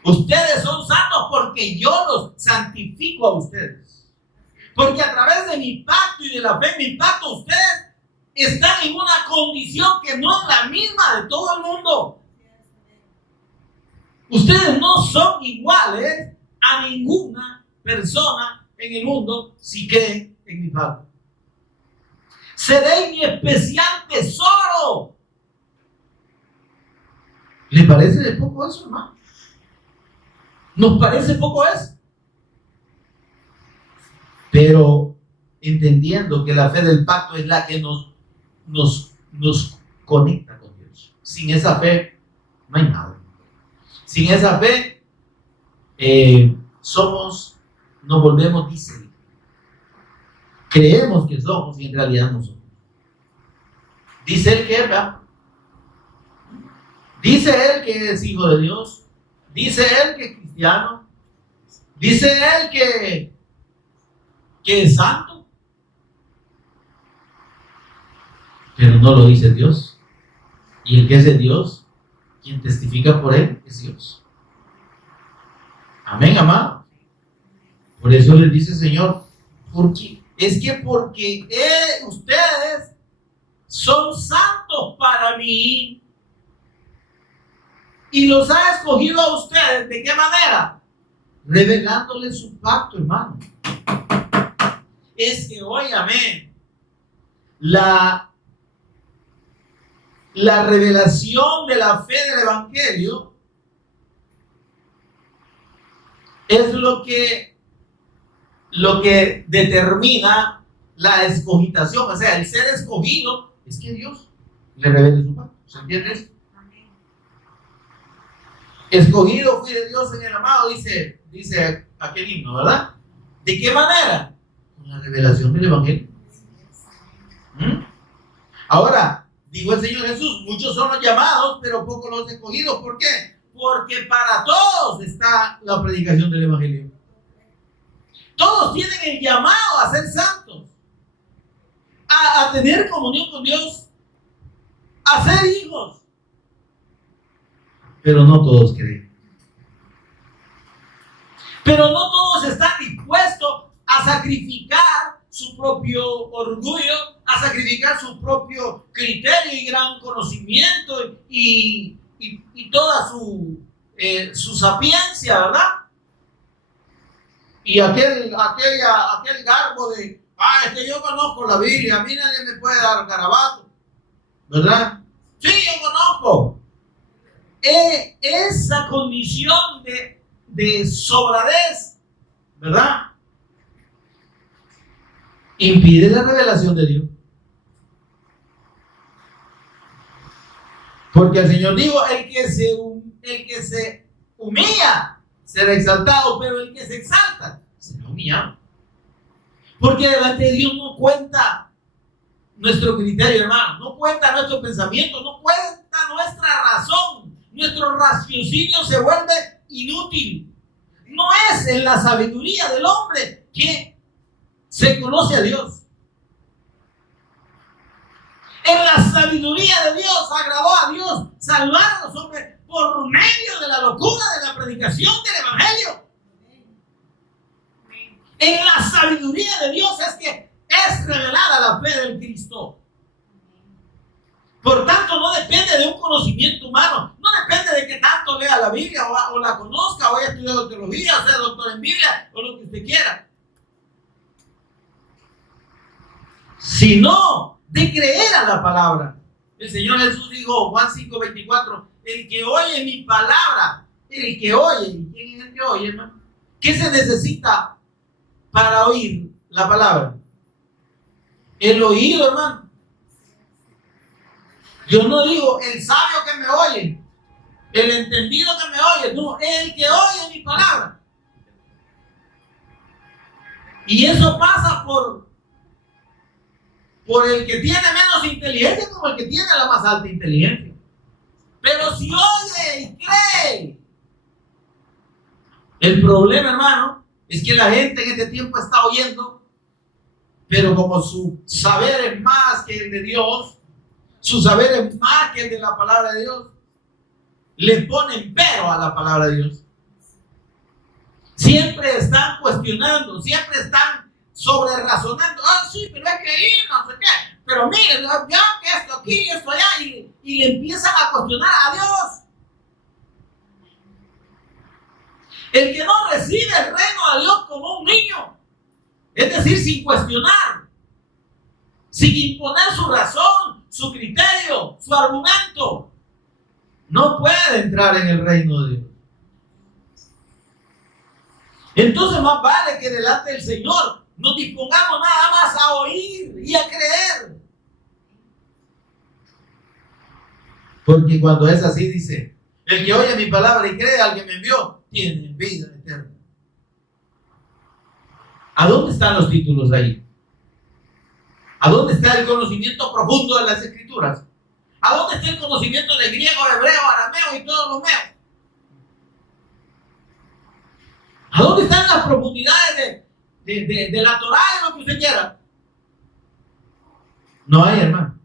Ustedes son santos porque yo los santifico a ustedes. Porque a través de mi pacto y de la fe en mi pacto, ustedes están en una condición que no es la misma de todo el mundo. Ustedes no son iguales a ninguna persona en el mundo si creen en mi pacto. Seréis mi especial tesoro. ¿Le parece de poco eso, hermano? ¿Nos parece poco eso? Pero entendiendo que la fe del pacto es la que nos conecta con Dios. Sin esa fe no hay nada. Sin esa fe nos volvemos dice. Creemos que somos y en realidad no somos. Dice él que ¿verdad? Dice él que es hijo de Dios. Dice él que es cristiano. Dice él que es santo. Pero no lo dice Dios. Y el que es de Dios, quien testifica por él, es Dios. Amén, amado. Por eso les dice el Señor, porque ustedes son santos para mí y los ha escogido a ustedes. ¿De qué manera? Revelándoles su pacto, hermano. Es que, óyame, la revelación de la fe del Evangelio es lo que determina la escogitación, o sea, el ser escogido es que Dios le revele su pacto. ¿Se entiende eso? Escogido fui de Dios en el amado, dice aquel himno, ¿verdad? ¿De qué manera? Con la revelación del Evangelio. Ahora, dijo el Señor Jesús, muchos son los llamados, pero pocos los escogidos. ¿Por qué? Porque para todos está la predicación del Evangelio. Todos tienen el llamado a ser santos, a tener comunión con Dios, a ser hijos. Pero no todos creen. Pero no todos están dispuestos a sacrificar su propio orgullo, a sacrificar su propio criterio y gran conocimiento y toda su sapiencia, ¿verdad? Y aquel garbo de, es que yo conozco la Biblia, a mí nadie me puede dar garabato, ¿verdad? Sí, yo conozco. Esa condición de sobradez, ¿verdad? Impide la revelación de Dios. Porque el Señor dijo, el que se humilla será exaltado, pero el que se exalta será humillado. Porque delante de Dios no cuenta nuestro criterio, hermano, no cuenta nuestro pensamiento, no cuenta nuestra razón. Nuestro raciocinio se vuelve inútil. No es en la sabiduría del hombre que se conoce a Dios. En la sabiduría de Dios agradó a Dios salvar a los hombres por medio de la locura de la predicación del Evangelio. En la sabiduría de Dios es que es revelada la fe del Cristo. Por tanto, no depende de un conocimiento humano, no depende de que tanto lea la Biblia o la conozca, o haya estudiado teología, o sea doctor en Biblia, o lo que usted quiera. Sino de creer a la palabra. El Señor Jesús dijo, Juan 5:24, el que oye mi palabra, el que oye, ¿quién es el que oye, hermano? ¿Qué se necesita para oír la palabra? El oído, hermano. Yo no digo el sabio que me oye, el entendido que me oye, no, el que oye mi palabra. Y eso pasa por el que tiene menos inteligencia como el que tiene la más alta inteligencia. Pero si oye y cree. El problema, hermano, es que la gente en este tiempo está oyendo, pero como su saber es más que el de Dios, su saber es más que el de la palabra de Dios, le ponen pero a la palabra de Dios. Siempre están cuestionando, siempre están sobre razonando. Sí, pero es que ahí no sé qué. Pero mire, ya que esto aquí, esto allá, y le empiezan a cuestionar a Dios. El que no recibe el reino de Dios como un niño, es decir, sin cuestionar, sin imponer su razón, su criterio, su argumento, no puede entrar en el reino de Dios. Entonces más vale que delante del Señor nos dispongamos nada más a oír y a creer. Porque cuando es así dice, el que oye mi palabra y cree al que me envió, tiene vida eterna. ¿A dónde están los títulos ahí? ¿A dónde está el conocimiento profundo de las Escrituras? ¿A dónde está el conocimiento de griego, hebreo, arameo y todos los meos? ¿A dónde están las profundidades de la Torá y lo que usted quiera? No hay, hermano.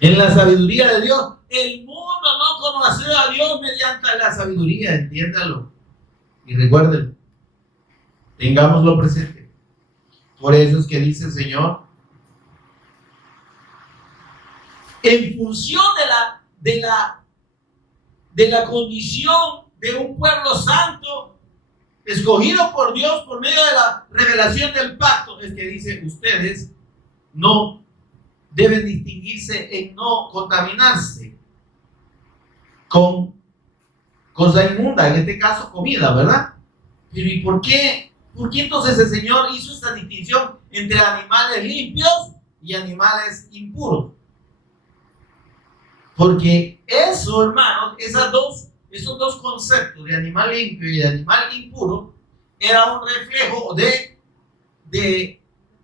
En la sabiduría de Dios, el mundo no conoce a Dios mediante la sabiduría, entiéndalo. Y recuérdenlo, tengámoslo presente. Por eso es que dice el Señor, en función de la condición de un pueblo santo, escogido por Dios por medio de la revelación del pacto, es que dice, ustedes no deben distinguirse en no contaminarse con cosa inmunda, en este caso comida, ¿verdad? Pero ¿y por qué? ¿Por qué entonces el Señor hizo esta distinción entre animales limpios y animales impuros? Porque eso, hermanos, esos dos conceptos de animal limpio y de animal impuro era un reflejo de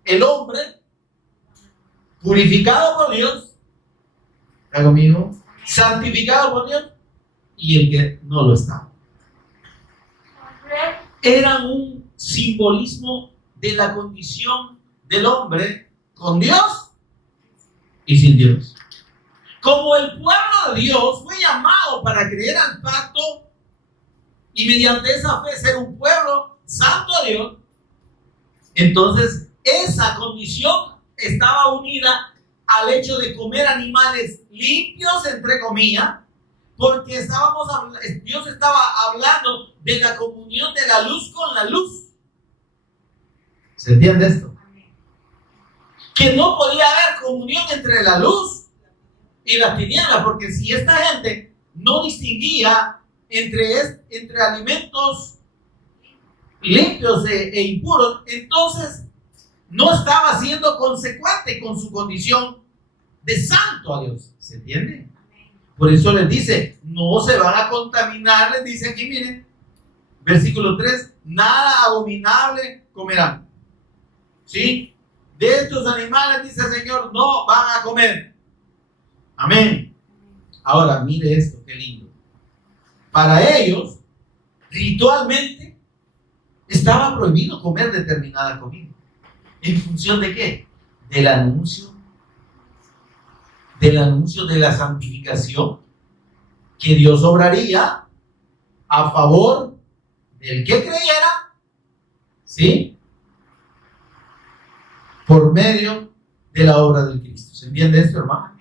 el hombre purificado por Dios. ¿Está conmigo? santificado por Dios y el que no lo estaba. Eran un simbolismo de la condición del hombre con Dios y sin Dios. Como el pueblo de Dios fue llamado para creer al pacto y mediante esa fe ser un pueblo santo a Dios, entonces esa condición estaba unida al hecho de comer animales limpios, entre comillas, porque Dios estaba hablando de la comunión de la luz con la luz. ¿Se entiende esto? Que no podía haber comunión entre la luz y las tinieblas, porque si esta gente no distinguía entre alimentos limpios e impuros, entonces no estaba siendo consecuente con su condición de santo a Dios. ¿Se entiende? Por eso les dice, no se van a contaminar, les dice aquí, miren, versículo 3, nada abominable comerán. ¿Sí? De estos animales, dice el Señor, no van a comer. Amén. Ahora, mire esto, qué lindo. Para ellos, ritualmente, estaba prohibido comer determinada comida. ¿En función de qué? Del anuncio de la santificación que Dios obraría a favor del que creyera, ¿sí? Por medio de la obra del Cristo. ¿Se entiende esto, hermano?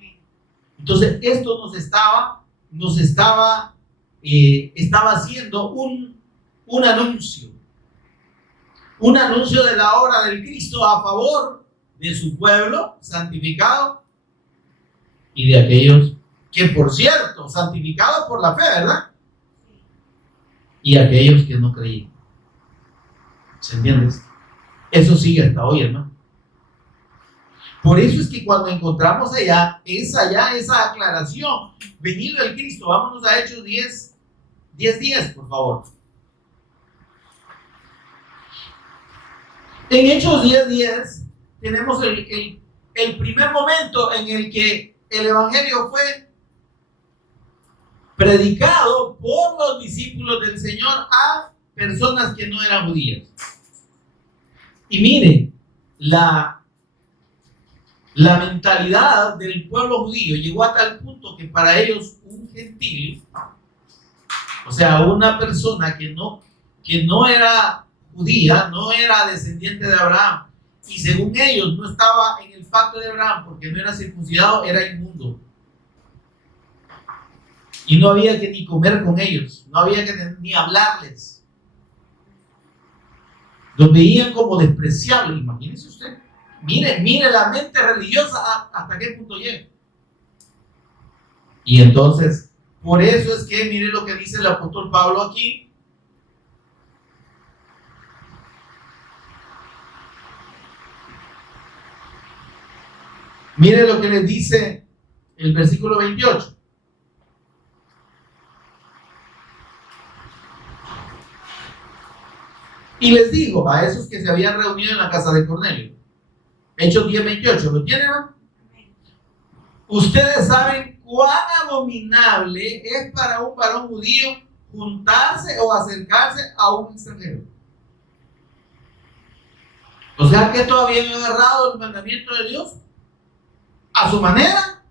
Entonces, esto estaba haciendo un anuncio de la obra del Cristo a favor de su pueblo santificado y de aquellos que, por cierto, santificados por la fe, ¿verdad? Y aquellos que no creían. ¿Se entiende esto? Eso sigue hasta hoy, hermano. Por eso es que cuando encontramos allá esa aclaración, venido el Cristo, vámonos a Hechos 10:10, por favor. En Hechos 10:10 tenemos el primer momento en el que el Evangelio fue predicado por los discípulos del Señor a personas que no eran judías. Y mire, la mentalidad del pueblo judío llegó a tal punto que para ellos un gentil, o sea, una persona que no era judía, no era descendiente de Abraham, y según ellos no estaba en el pacto de Abraham porque no era circuncidado, era inmundo. Y no había que ni comer con ellos, no había que ni hablarles. Los veían como despreciables, imagínense usted. Mire la mente religiosa hasta qué punto llega. Y entonces, por eso es que mire lo que dice el apóstol Pablo aquí. Mire lo que les dice el versículo 28. Y les digo a esos que se habían reunido en la casa de Cornelio. Hechos 10:28, ¿lo tienen? Ustedes saben cuán abominable es para un varón judío juntarse o acercarse a un extranjero. O sea que estos habían agarrado el mandamiento de Dios a su manera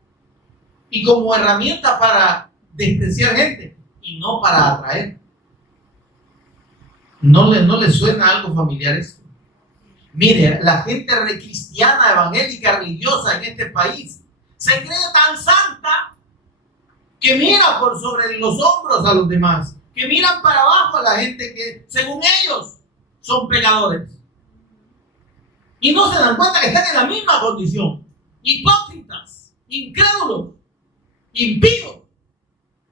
y como herramienta para despreciar gente y no para atraer. ¿No le suena algo familiar esto? Mire, la gente cristiana, evangélica, religiosa en este país se cree tan santa que mira por sobre los hombros a los demás, que miran para abajo a la gente que, según ellos, son pecadores. Y no se dan cuenta que están en la misma condición. Hipócritas, incrédulos, impíos,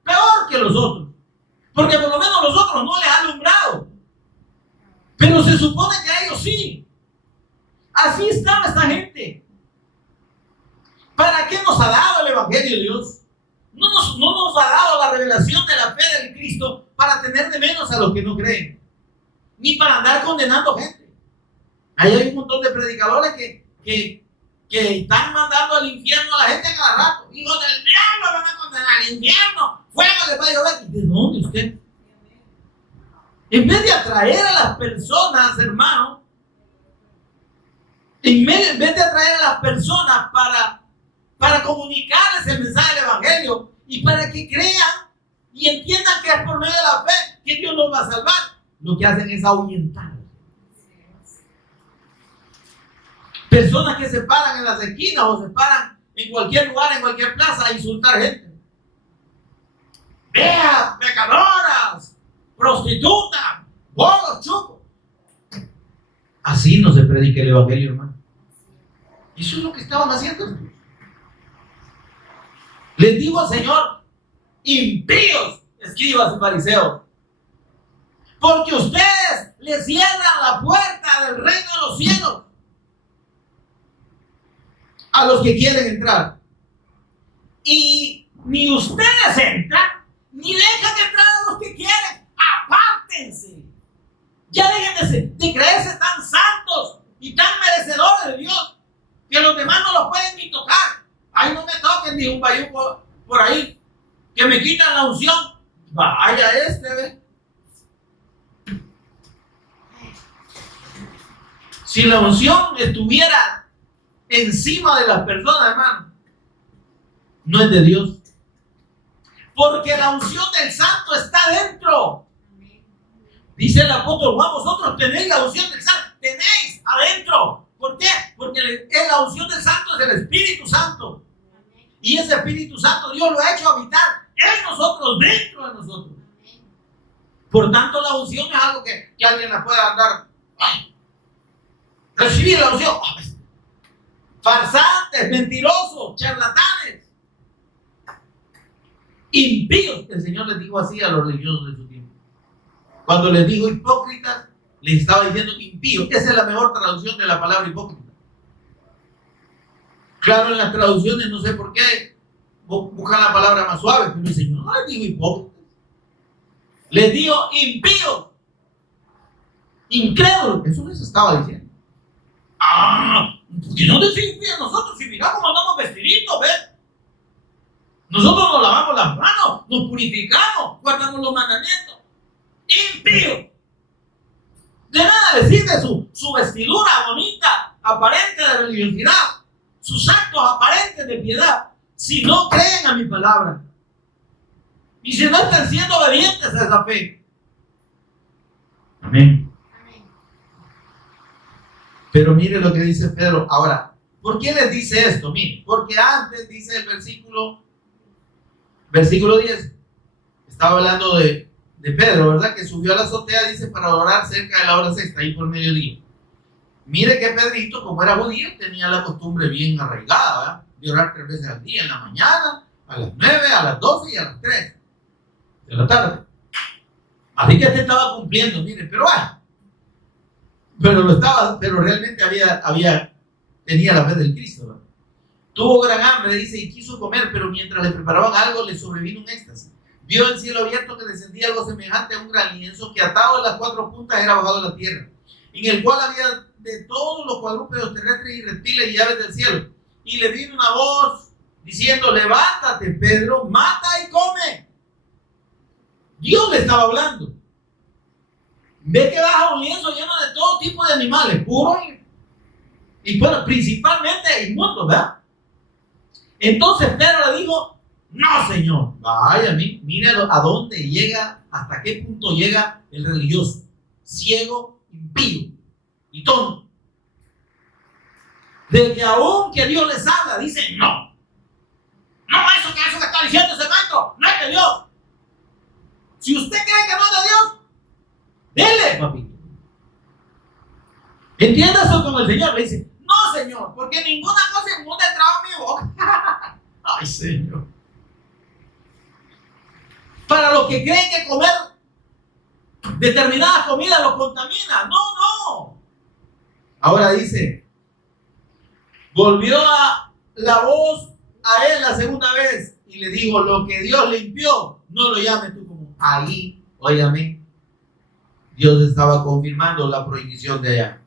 peor que los otros. Porque por lo menos los otros no les ha alumbrado. Pero se supone que a ellos sí. Así estaba esta gente. ¿Para qué nos ha dado el Evangelio de Dios? No nos ha dado la revelación de la fe del Cristo para tener de menos a los que no creen, ni para andar condenando gente. Ahí hay un montón de predicadores que están mandando al infierno a la gente cada rato. Hijos del diablo, van a condenar monten al infierno, fuego les va a llover. ¿De dónde usted? En vez de atraer a las personas, hermano, en vez de atraer a las personas para comunicarles el mensaje del Evangelio y para que crean y entiendan que es por medio de la fe que Dios los va a salvar, lo que hacen es ahuyentar. Personas que se paran en las esquinas o se paran en cualquier lugar, en cualquier plaza, a insultar gente. Vean, pecadoras, prostitutas, bolos, chucos. Así no se predica el Evangelio, hermano. Eso es lo que estaban haciendo. Les digo al Señor, impíos, escribas y fariseos, porque ustedes le cierran la puerta del reino de los cielos a los que quieren entrar. Y ni ustedes entran, ni dejan entrar a los que quieren. Apártense. Ya dejen de creerse tan santos y tan merecedores de Dios que los demás no los pueden ni tocar. Ahí no me toquen ni un bayú por ahí, que me quitan la unción. Vaya ve. Si la unción estuviera encima de las personas, hermano, no es de Dios. Porque la unción del santo está dentro. Dice el apóstol Juan, vosotros tenéis la unción del santo, tenéis adentro. ¿Por qué? Porque la unción del santo es el Espíritu Santo. Y ese Espíritu Santo Dios lo ha hecho habitar en nosotros, dentro de nosotros. Por tanto, la unción es algo que alguien la pueda andar. Ay, recibir la unción. Farsantes, mentirosos, charlatanes, impíos. El Señor les dijo así a los religiosos de su tiempo. Cuando les dijo hipócritas, les estaba diciendo impíos. Esa es la mejor traducción de la palabra hipócrita. Claro, en las traducciones no sé por qué buscan la palabra más suave, pero el Señor no les dijo hipócritas. Les dijo impíos, incrédulos. Eso les estaba diciendo. ¿Por qué no decís bien nosotros? Si miramos, cómo andamos vestiditos, ¿ves? Nosotros nos lavamos las manos, nos purificamos, guardamos los mandamientos. Impío. De nada le sirve su vestidura bonita, aparente de religiosidad, sus actos aparentes de piedad, si no creen a mi palabra. Y si no están siendo obedientes a esa fe. Amén. Pero mire lo que dice Pedro. Ahora, ¿por qué les dice esto? Mire, porque antes dice el versículo 10, estaba hablando de Pedro, ¿verdad? Que subió a la azotea, dice, para orar cerca de la hora sexta, ahí por mediodía. Mire que Pedrito, como era judío, tenía la costumbre bien arraigada, ¿verdad? De orar 3 veces al día, en la mañana, a las 9, a las 12 y a las 3 de la tarde. Así que estaba cumpliendo, mire, pero bueno. Pero realmente tenía la fe del Cristo, ¿verdad? Tuvo gran hambre, dice, y quiso comer, pero mientras le preparaban algo, le sobrevino un éxtasis. Vio el cielo abierto que descendía algo semejante a un gran lienzo que atado en las 4 puntas era bajado a la tierra, en el cual había de todos los cuadrúpedos terrestres y reptiles y aves del cielo. Y le vino una voz diciendo, levántate, Pedro, mata y come. Dios le estaba hablando. Ve que baja un lienzo lleno de todo tipo de animales, puros y bueno, principalmente inmundos, ¿verdad? Entonces Pedro le dijo, no, Señor, vaya, mire a dónde llega, hasta qué punto llega el religioso, ciego, impío y tonto. De que aún que Dios les habla, dicen no. No, eso que está diciendo ese maestro, no es de Dios. Si usted cree que no es de Dios, dele, papito. Entienda eso con el Señor. Le dice, no, Señor, porque ninguna cosa inmunda entraba en mi boca. Ay, Señor. Para los que creen que comer determinadas comidas los contamina. No. Ahora dice, volvió la voz a él la segunda vez y le dijo, lo que Dios limpió, no lo llames tú como. Ahí, óigame, Dios estaba confirmando la prohibición de allá.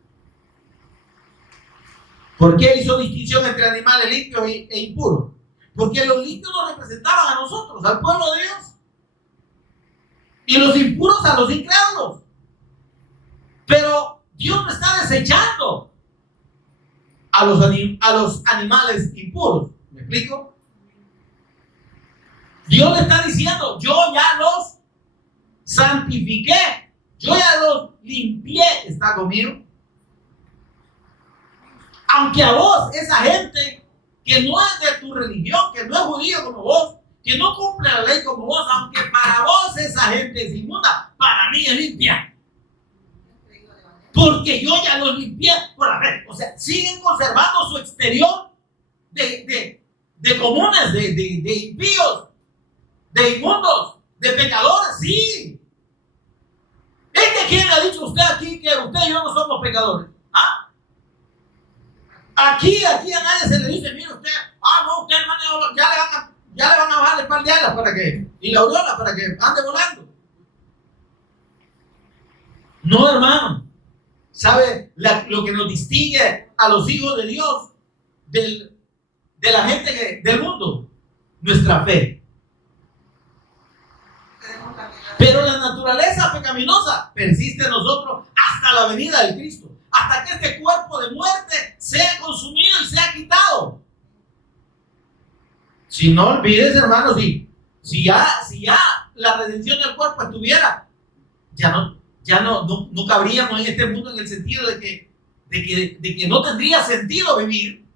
¿Por qué hizo distinción entre animales limpios e impuros? Porque los limpios nos representaban a nosotros, al pueblo de Dios. Y los impuros a los incrédulos. Pero Dios no está desechando a los animales impuros. ¿Me explico? Dios le está diciendo, yo ya los santifiqué, yo ya los limpié. ¿Está conmigo? Aunque a vos, esa gente que no es de tu religión, que no es judío como vos, que no cumple la ley como vos, aunque para vos esa gente es inmunda, para mí es limpia. Porque yo ya los limpié por la fe. O sea, siguen conservando su exterior de comunes, de impíos, de inmundos, de pecadores, sí. ¿Es que quién le ha dicho usted aquí que usted y yo no somos pecadores? ¿Ah? Aquí a nadie se le dice, mire usted, no, usted hermano, ya le van a bajar el par de alas para que, y la aureola para que ande volando. No, hermano. ¿Sabe lo que nos distingue a los hijos de Dios de la gente del mundo? Nuestra fe. Pero la naturaleza pecaminosa persiste en nosotros hasta la venida del Cristo, hasta que este cuerpo de muerte sea consumido y sea quitado. Si no olvides, hermano, si ya la redención del cuerpo estuviera, ya no cabríamos en este mundo, en el sentido de que no tendría sentido vivir,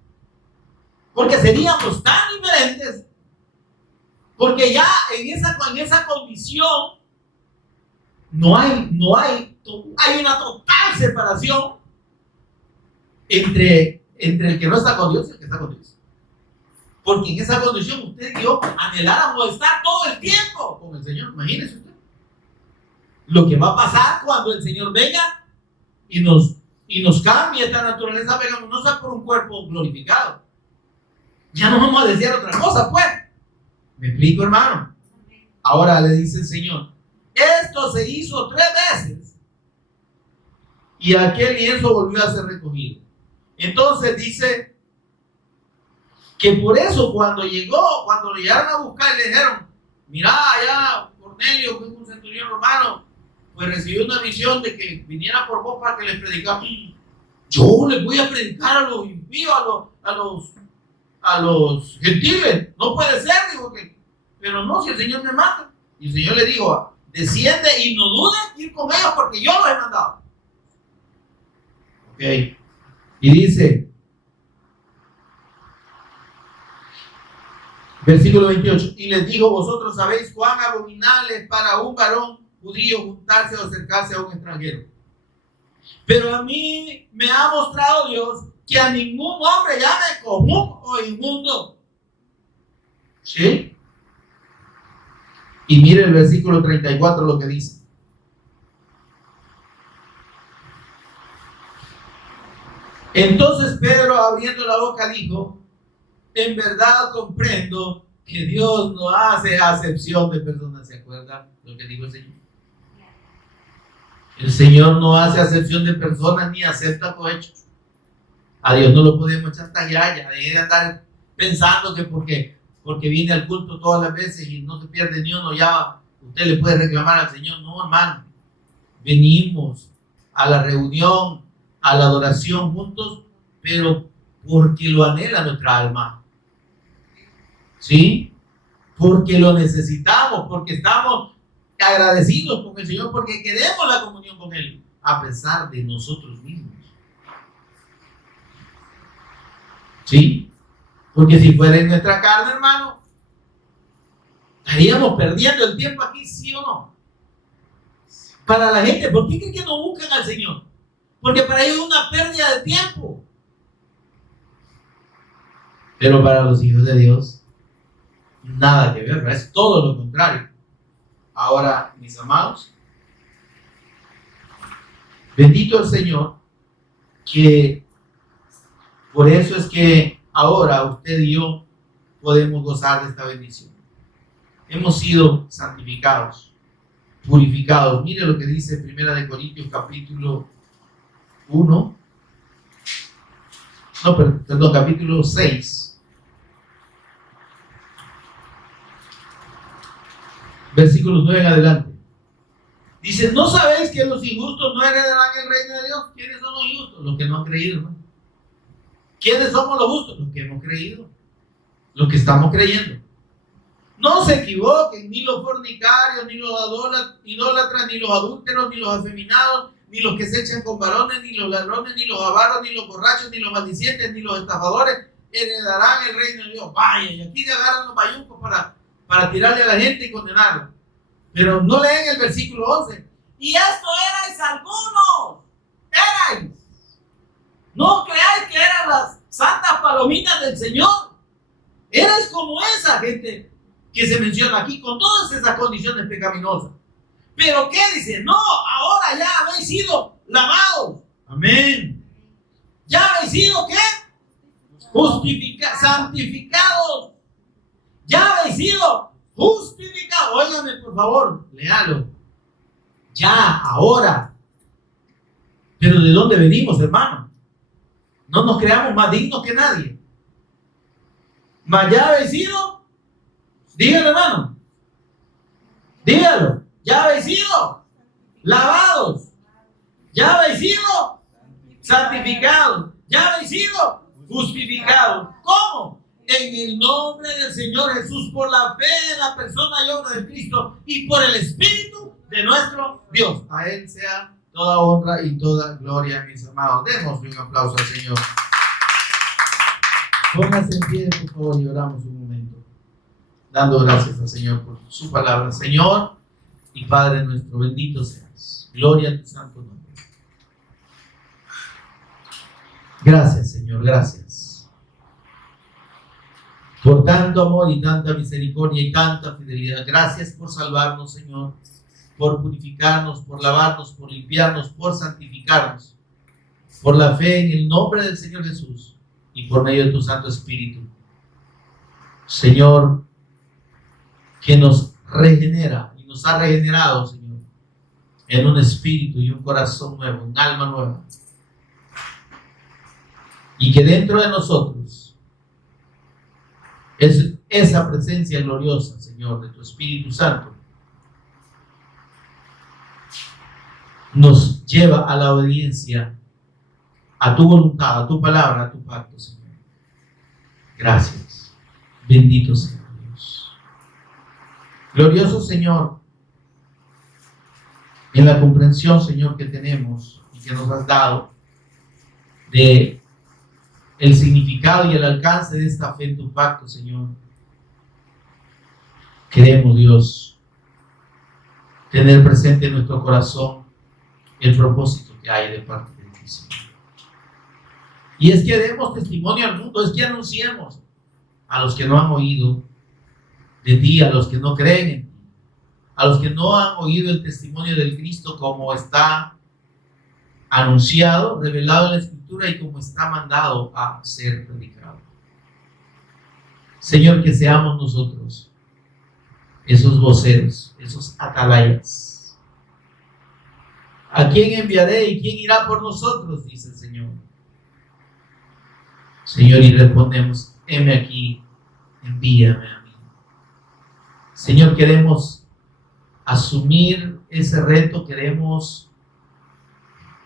porque seríamos tan diferentes, porque ya en esa condición hay una total separación entre el que no está con Dios y el que está con Dios. Porque en esa condición usted y yo anheláramos estar todo el tiempo con el Señor. Imagínese usted lo que va a pasar cuando el Señor venga y nos cambie esta naturaleza pecaminosa por un cuerpo glorificado. Ya no vamos a desear otra cosa, pues. ¿Me explico, hermano? Ahora le dice el Señor, esto se hizo 3 veces y aquel lienzo volvió a ser recogido. Entonces dice que por eso cuando le llegaron a buscar y le dijeron, mira, allá Cornelio, que es un centurión romano, pues recibió una visión de que viniera por vos para que les predicara. Yo les voy a predicar a los impíos, a los gentiles. No puede ser, digo que, pero no, si el Señor me mata. Y el Señor le dijo, desciende y no dudes ir con ellos porque yo los he mandado. Ok. Y dice, versículo 28, y les dijo, vosotros sabéis cuán abominable es para un varón judío juntarse o acercarse a un extranjero. Pero a mí me ha mostrado Dios que a ningún hombre llame común o inmundo. ¿Sí? Y mire el versículo 34 lo que dice. Entonces Pedro, abriendo la boca, dijo, en verdad comprendo que Dios no hace acepción de personas. ¿Se acuerdan lo que dijo el Señor? El Señor no hace acepción de personas ni acepta cohechos. A Dios no lo podemos chantajear, ya deje de andar pensando que porque viene al culto todas las veces y no se pierde ni uno, ya usted le puede reclamar al Señor. No, hermano, venimos a la reunión, a la adoración juntos, pero porque lo anhela nuestra alma. ¿Sí? Porque lo necesitamos, porque estamos agradecidos con el Señor, porque queremos la comunión con Él, a pesar de nosotros mismos. ¿Sí? Porque si fuera en nuestra carne, hermano, estaríamos perdiendo el tiempo aquí, ¿sí o no? Para la gente, ¿por qué creen que no buscan al Señor? Porque para ellos es una pérdida de tiempo. Pero para los hijos de Dios, nada que ver, es todo lo contrario. Ahora, mis amados, bendito el Señor, que por eso es que ahora usted y yo podemos gozar de esta bendición. Hemos sido santificados, purificados. Mire lo que dice 1 Corintios capítulo 1, capítulo 6. Versículo 9 en adelante. Dice, ¿no sabéis que los injustos no heredarán el reino de Dios? ¿Quiénes son los injustos? Los que no han creído, hermano. ¿Quiénes somos los justos? Los que hemos creído. Los que estamos creyendo. No se equivoquen, ni los fornicarios, ni los idólatras, ni los adúlteros, ni los afeminados, ni los que se echan con varones, ni los ladrones, ni los avaros, ni los borrachos, ni los maldicientes, ni los estafadores heredarán el reino de Dios. Vaya, y aquí se agarran los bayuncos para tirarle a la gente y condenarlo. Pero no leen el versículo 11. Y esto erais algunos. Erais. No creáis que eran las santas palomitas del Señor. Erais como esa gente que se menciona aquí, con todas esas condiciones pecaminosas. Pero ¿qué dice? No, ahora ya habéis sido lavados. Amén. ¿Ya habéis sido qué? Santificados. Ya habéis sido justificados. Óigame, por favor, léalo. Ya, ahora. Pero ¿de dónde venimos, hermano? No nos creamos más dignos que nadie. Mas ya habéis sido. Dígalo, hermano. Dígalo. Ya habéis sido lavados. Ya habéis sido santificados. Ya habéis sido justificados. ¿Cómo? En el nombre del Señor Jesús, por la fe en la persona y obra de Cristo y por el Espíritu de nuestro Dios. A Él sea toda honra y toda gloria, mis amados. Démosle un aplauso al Señor. Pónganse en pie, por favor, y oramos un momento, dando gracias al Señor por su palabra. Señor y Padre nuestro, bendito seas. Gloria a tu santo nombre. Gracias, Señor, gracias por tanto amor y tanta misericordia y tanta fidelidad. Gracias por salvarnos, Señor, por purificarnos, por lavarnos, por limpiarnos, por santificarnos, por la fe en el nombre del Señor Jesús y por medio de tu Santo Espíritu. Señor, que nos regenera y nos ha regenerado, Señor, en un espíritu y un corazón nuevo, un alma nueva. Y que dentro de nosotros es esa presencia gloriosa, Señor, de tu Espíritu Santo, nos lleva a la obediencia a tu voluntad, a tu palabra, a tu pacto, Señor. Gracias. Bendito sea Dios. Glorioso Señor, en la comprensión, Señor, que tenemos y que nos has dado de el significado y el alcance de esta fe en tu pacto, Señor. Queremos, Dios, tener presente en nuestro corazón el propósito que hay de parte de ti, Señor. Y es que demos testimonio al mundo, es que anunciemos a los que no han oído de ti, a los que no creen en ti, a los que no han oído el testimonio del Cristo como está anunciado, revelado en la Escritura y como está mandado a ser predicado. Señor, que seamos nosotros esos voceros, esos atalayas. ¿A quién enviaré y quién irá por nosotros?, dice el Señor. Señor, y respondemos, heme aquí, envíame a mí. Señor, queremos asumir ese reto, queremos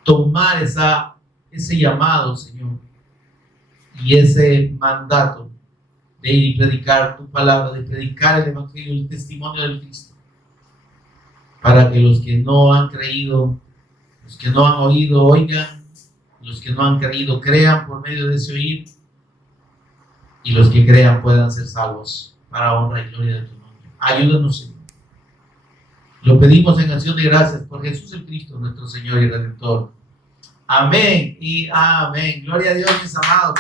tomar ese llamado, Señor, y ese mandato de ir y predicar tu palabra, de predicar el Evangelio, el testimonio del Cristo, para que los que no han creído, los que no han oído, oigan, los que no han creído, crean por medio de ese oír, y los que crean puedan ser salvos para honra y gloria de tu nombre. Ayúdanos, Señor. Lo pedimos en acción de gracias por Jesús el Cristo, nuestro Señor y Redentor. Amén y amén. Gloria a Dios, mis amados.